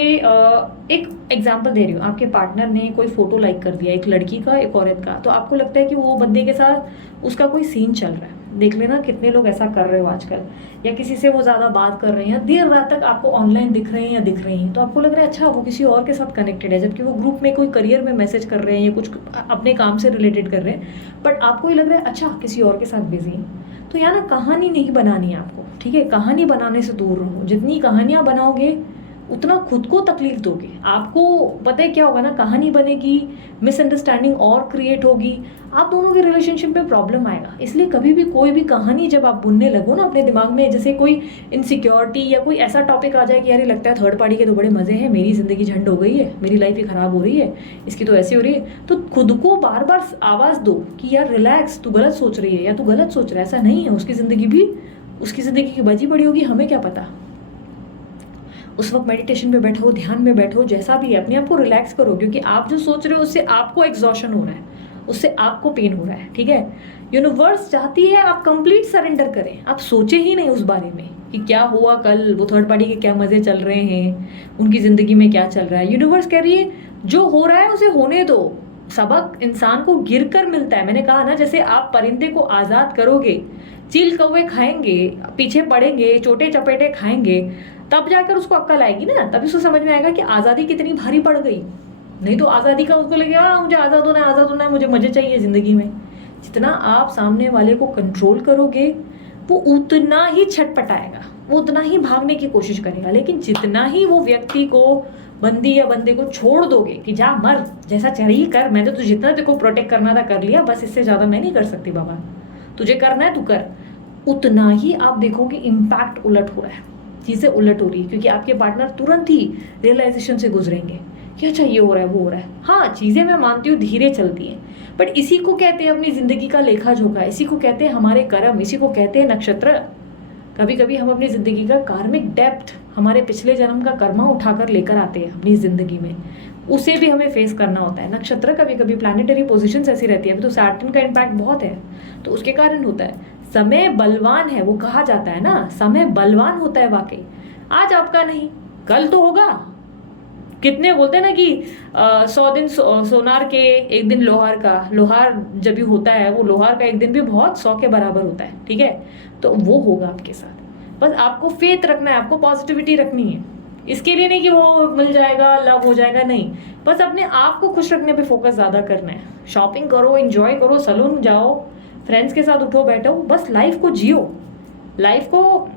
एक एग्जांपल दे रही हूँ, आपके पार्टनर ने कोई फोटो लाइक कर दिया, एक लड़की का एक औरत का, तो आपको लगता है कि वो बंदे के साथ उसका कोई सीन चल रहा है। देख लेना कितने लोग ऐसा कर रहे हो आजकल, या किसी से वो ज़्यादा बात कर रहे हैं, देर रात तक आपको ऑनलाइन दिख रहे हैं या दिख रही हैं, तो आपको लग रहा है अच्छा वो किसी और के साथ कनेक्टेड है, जबकि वो ग्रुप में कोई करियर में मैसेज कर रहे हैं या कुछ अपने काम से रिलेटेड कर रहे हैं, बट आपको ये लग रहा है अच्छा किसी और के साथ बिजी हैं। तो यहाँ ना कहानी नहीं बनानी है आपको। ठीक है, कहानी बनाने से दूर रहो। जितनी कहानियाँ बनाओगे उतना खुद को तकलीफ दोगे। आपको पता है क्या होगा ना, कहानी बनेगी, मिसअंडरस्टैंडिंग और क्रिएट होगी, आप दोनों के रिलेशनशिप में प्रॉब्लम आएगा। इसलिए कभी भी कोई भी कहानी जब आप बुनने लगो ना अपने दिमाग में, जैसे कोई इनसिक्योरिटी या कोई ऐसा टॉपिक आ जाए कि यार लगता है थर्ड पार्टी के तो बड़े मजे हैं, मेरी जिंदगी झंड हो गई है, मेरी लाइफ ही खराब हो रही है, इसकी तो ऐसी हो रही है, तो खुद को बार बार आवाज दो कि यार रिलैक्स, तू गलत सोच रही है या तू गलत सोच रहा है, ऐसा नहीं है, उसकी जिंदगी की बजी पड़ी होगी, हमें क्या पता। उस वक्त मेडिटेशन में बैठो, ध्यान में बैठो, जैसा भी है, अपने आप को रिलैक्स करो, क्योंकि आप जो सोच रहे हो उससे आपको एग्जॉशन हो रहा है, उससे आपको पेन हो रहा है। ठीक है, यूनिवर्स चाहती है आप कंप्लीट सरेंडर करें, आप सोचे ही नहीं उस बारे में कि क्या हुआ कल, वो थर्ड पार्टी के क्या मजे चल रहे हैं, उनकी जिंदगी में क्या चल रहा है। यूनिवर्स कह रही है जो हो रहा है उसे होने दो, सबक इंसान को गिर कर मिलता है। मैंने कहा ना, जैसे आप परिंदे को आजाद करोगे, चील कौवे खाएंगे, पीछे पड़ेंगे, चोटे चपेटे खाएंगे, तब जाकर उसको अक्ल आएगी ना, तभी उसको समझ में आएगा कि आज़ादी कितनी भारी पड़ गई। नहीं तो आज़ादी का उसको लगेगा मुझे आज़ाद होना है, मुझे मजे चाहिए ज़िंदगी में। जितना आप सामने वाले को कंट्रोल करोगे वो उतना ही छटपटाएगा, वो उतना ही भागने की कोशिश करेगा। लेकिन जितना ही वो व्यक्ति को, बंदी या बंदे को छोड़ दोगे कि जा मर, जैसा चाहिए कर, मैंने तो जितना तेरे को प्रोटेक्ट करना था कर लिया, बस इससे ज़्यादा मैं नहीं कर सकती बाबा, तुझे करना है तू कर, उतना ही आप देखोगे इम्पैक्ट उलट हो रहा है, चीज़ें उलट हो रही है। क्योंकि आपके पार्टनर तुरंत ही रियलाइजेशन से गुजरेंगे कि अच्छा ये हो रहा है वो हो रहा है। हाँ, चीज़ें मैं मानती हूँ धीरे चलती हैं, बट इसी को कहते हैं अपनी ज़िंदगी का लेखा जोखा, इसी को कहते हैं हमारे कर्म, इसी को कहते हैं नक्षत्र। कभी कभी हम अपनी ज़िंदगी का कार्मिक डेप्थ, हमारे पिछले जन्म का कर्मा उठाकर लेकर आते हैं अपनी ज़िंदगी में, उसे भी हमें फेस करना होता है। नक्षत्र कभी कभी प्लानिटरी पोजीशंस ऐसी रहती है, अभी तो सैटर्न का इम्पैक्ट बहुत है, तो उसके कारण होता है। समय बलवान है, वो कहा जाता है ना, समय बलवान होता है वाकई। आज आपका नहीं, कल तो होगा। कितने बोलते हैं ना कि 100 दिन सोनार के, एक दिन लोहार का। लोहार जब भी होता है, वो लोहार का एक दिन भी बहुत 100 के बराबर होता है, ठीक है। तो वो होगा आपके साथ, बस आपको फेथ रखना है, आपको पॉजिटिविटी रखनी है। इसके लिए नहीं कि वो मिल जाएगा, लव हो जाएगा, नहीं, बस अपने आप को खुश रखने पे फोकस ज़्यादा करना है। शॉपिंग करो, एंजॉय करो, सलून जाओ, फ्रेंड्स के साथ उठो बैठो, बस लाइफ को जियो। लाइफ को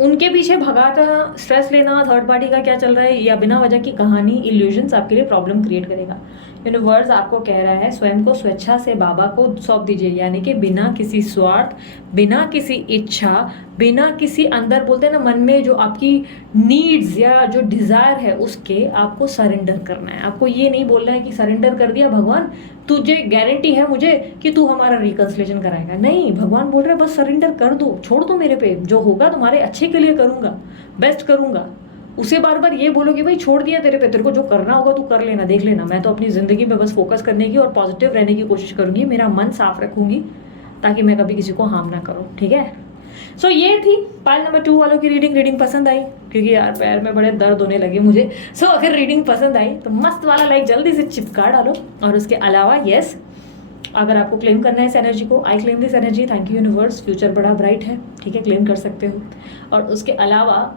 उनके पीछे भगाता स्ट्रेस लेना, थर्ड पार्टी का क्या चल रहा है या बिना वजह की कहानी, इल्यूजन्स आपके लिए प्रॉब्लम क्रिएट करेगा। यूनिवर्स आपको कह रहा है स्वयं को स्वेच्छा से बाबा को सौंप दीजिए, यानी कि बिना किसी स्वार्थ, बिना किसी इच्छा, बिना किसी अंदर बोलते हैं ना मन में जो आपकी नीड्स या जो डिज़ायर है उसके आपको सरेंडर करना है। आपको ये नहीं बोलना है कि सरेंडर कर दिया भगवान, तुझे गारंटी है मुझे कि तू हमारा रिकन्सिलेशन कराएगा। नहीं, भगवान बोल रहे बस सरेंडर कर दो, छोड़ दो मेरे पे, जो होगा तुम्हारे अच्छे के लिए करूँगा, बेस्ट करूँगा। उसे बार बार ये बोलो कि भाई छोड़ दिया तेरे पे, तेरे को जो करना होगा तू कर लेना, देख लेना, मैं तो अपनी ज़िंदगी में बस फोकस करने की और पॉजिटिव रहने की कोशिश करूँगी, मेरा मन साफ रखूँगी ताकि मैं कभी किसी को हार्म ना करूँ, ठीक है। सो ये थी पाइल नंबर 2 वालों की रीडिंग पसंद आई, क्योंकि यार पैर में बड़े दर्द होने लगे मुझे। सो अगर रीडिंग पसंद आई तो मस्त वाला लाइक जल्दी से चिपका डालो। और उसके अलावा यस, अगर आपको क्लेम करना है इस एनर्जी को, I claim this energy, thank you universe, future बड़ा ब्राइट है, ठीक है, क्लेम कर सकते हो। और उसके अलावा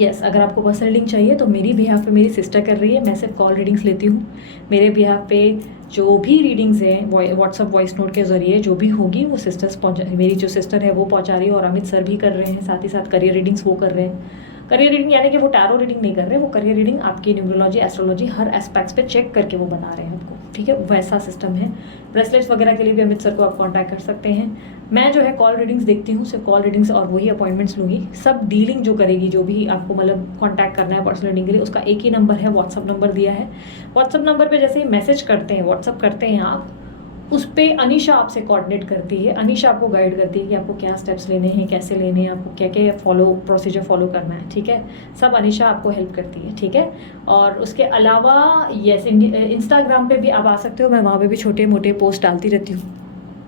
यस, अगर आपको पर्सनल रीडिंग चाहिए तो मेरी बिहाफ पे मेरी सिस्टर कर रही है, मैं सिर्फ कॉल रीडिंग्स लेती हूँ। मेरे बिहाफ पे जो भी रीडिंग्स हैं व्हाट्सअप वॉइस नोट के ज़रिए जो भी होगी वो सिस्टर्स मेरी जो सिस्टर है वो पहुँचा रही है, और अमित सर भी कर रहे हैं, साथ ही साथ करियर रीडिंग्स वो कर रहे हैं। करियर रीडिंग यानी कि वो टैरो रीडिंग नहीं कर रहे, वो करियर रीडिंग आपकी न्यूमरोलॉजी, एस्ट्रोलॉजी हर एस्पेक्ट्स पे चेक करके वो बना रहे हैं आपको, ठीक है, वैसा सिस्टम है। ब्रेसलेट्स वगैरह के लिए भी अमित सर को आप कांटेक्ट कर सकते हैं। मैं जो है कॉल रीडिंग्स देखती हूँ, सिर्फ कॉल रीडिंग्स, और वही अपॉइंटमेंट्स लूँगी। सब डीलिंग जो करेगी, जो भी आपको मतलब कांटेक्ट करना है पर्सनल रीडिंग के लिए, उसका एक ही नंबर है, व्हाट्सअप नंबर दिया है। व्हाट्सअप नंबर पे जैसे ही मैसेज करते हैं, व्हाट्सअप करते हैं आप, उस पर अनीशा आपसे कोऑर्डिनेट करती है, अनीशा आपको गाइड करती है कि आपको क्या स्टेप्स लेने हैं, कैसे लेने हैं, आपको क्या क्या प्रोसीजर फॉलो करना है, ठीक है, सब अनीशा आपको हेल्प करती है, ठीक है। और उसके अलावा यस, इंस्टाग्राम पे भी आप आ सकते हो, मैं वहाँ पे भी छोटे मोटे पोस्ट डालती रहती हूँ,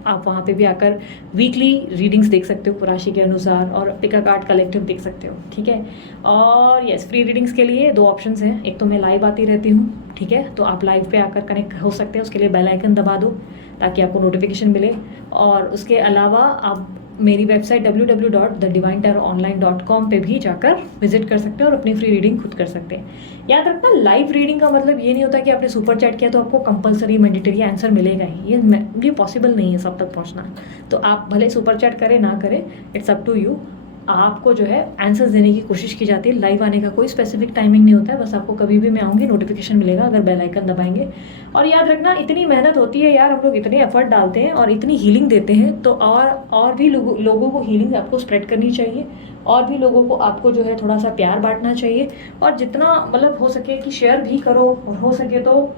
आप वहाँ पे भी आकर वीकली रीडिंग्स देख सकते हो राशि के अनुसार, और पिक अ कार्ड कलेक्टिव देख सकते हो, ठीक है। और यस, फ्री रीडिंग्स के लिए 2 ऑप्शंस हैं, एक तो मैं लाइव आती रहती हूँ, ठीक है, तो आप लाइव पे आकर कनेक्ट हो सकते हैं, उसके लिए बेल आइकन दबा दो ताकि आपको नोटिफिकेशन मिले। और उसके अलावा आप मेरी वेबसाइट www.thedivinetarotonline.com पे भी जाकर विजिट कर सकते हैं और अपनी फ्री रीडिंग खुद कर सकते हैं। याद रखना, लाइव रीडिंग का मतलब ये नहीं होता कि आपने सुपर चैट किया तो आपको कंपलसरी मैंडेटरी आंसर मिलेगा ही, ये पॉसिबल नहीं है सब तक पहुंचना। तो आप भले सुपर चैट करें ना करें, इट्स अप टू यू। आपको जो है आंसर्स देने की कोशिश की जाती है। लाइव आने का कोई स्पेसिफिक टाइमिंग नहीं होता है, बस आपको कभी भी मैं आऊँगी नोटिफिकेशन मिलेगा अगर बेल आइकन दबाएंगे। और याद रखना, इतनी मेहनत होती है यार, हम लोग इतने एफर्ट डालते हैं और इतनी हीलिंग देते हैं, तो और भी लोगों को हीलिंग आपको स्प्रेड करनी चाहिए, और भी लोगों को आपको जो है थोड़ा सा प्यार बांटना चाहिए, और जितना मतलब हो सके कि शेयर भी करो, और हो सके तो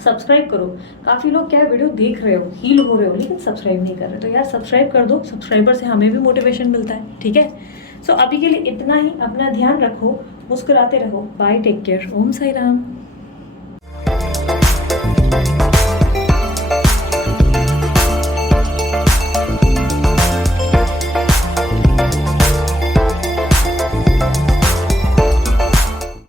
सब्सक्राइब करो। काफ़ी लोग क्या वीडियो देख रहे हो, हील हो रहे हो, लेकिन सब्सक्राइब नहीं कर रहे, तो यार सब्सक्राइब कर दो, सब्सक्राइबर से हमें भी मोटिवेशन मिलता है, ठीक है। सो अभी के लिए इतना ही, अपना ध्यान रखो, मुस्कुराते रहो, बाय, टेक केयर, ओम साई राम।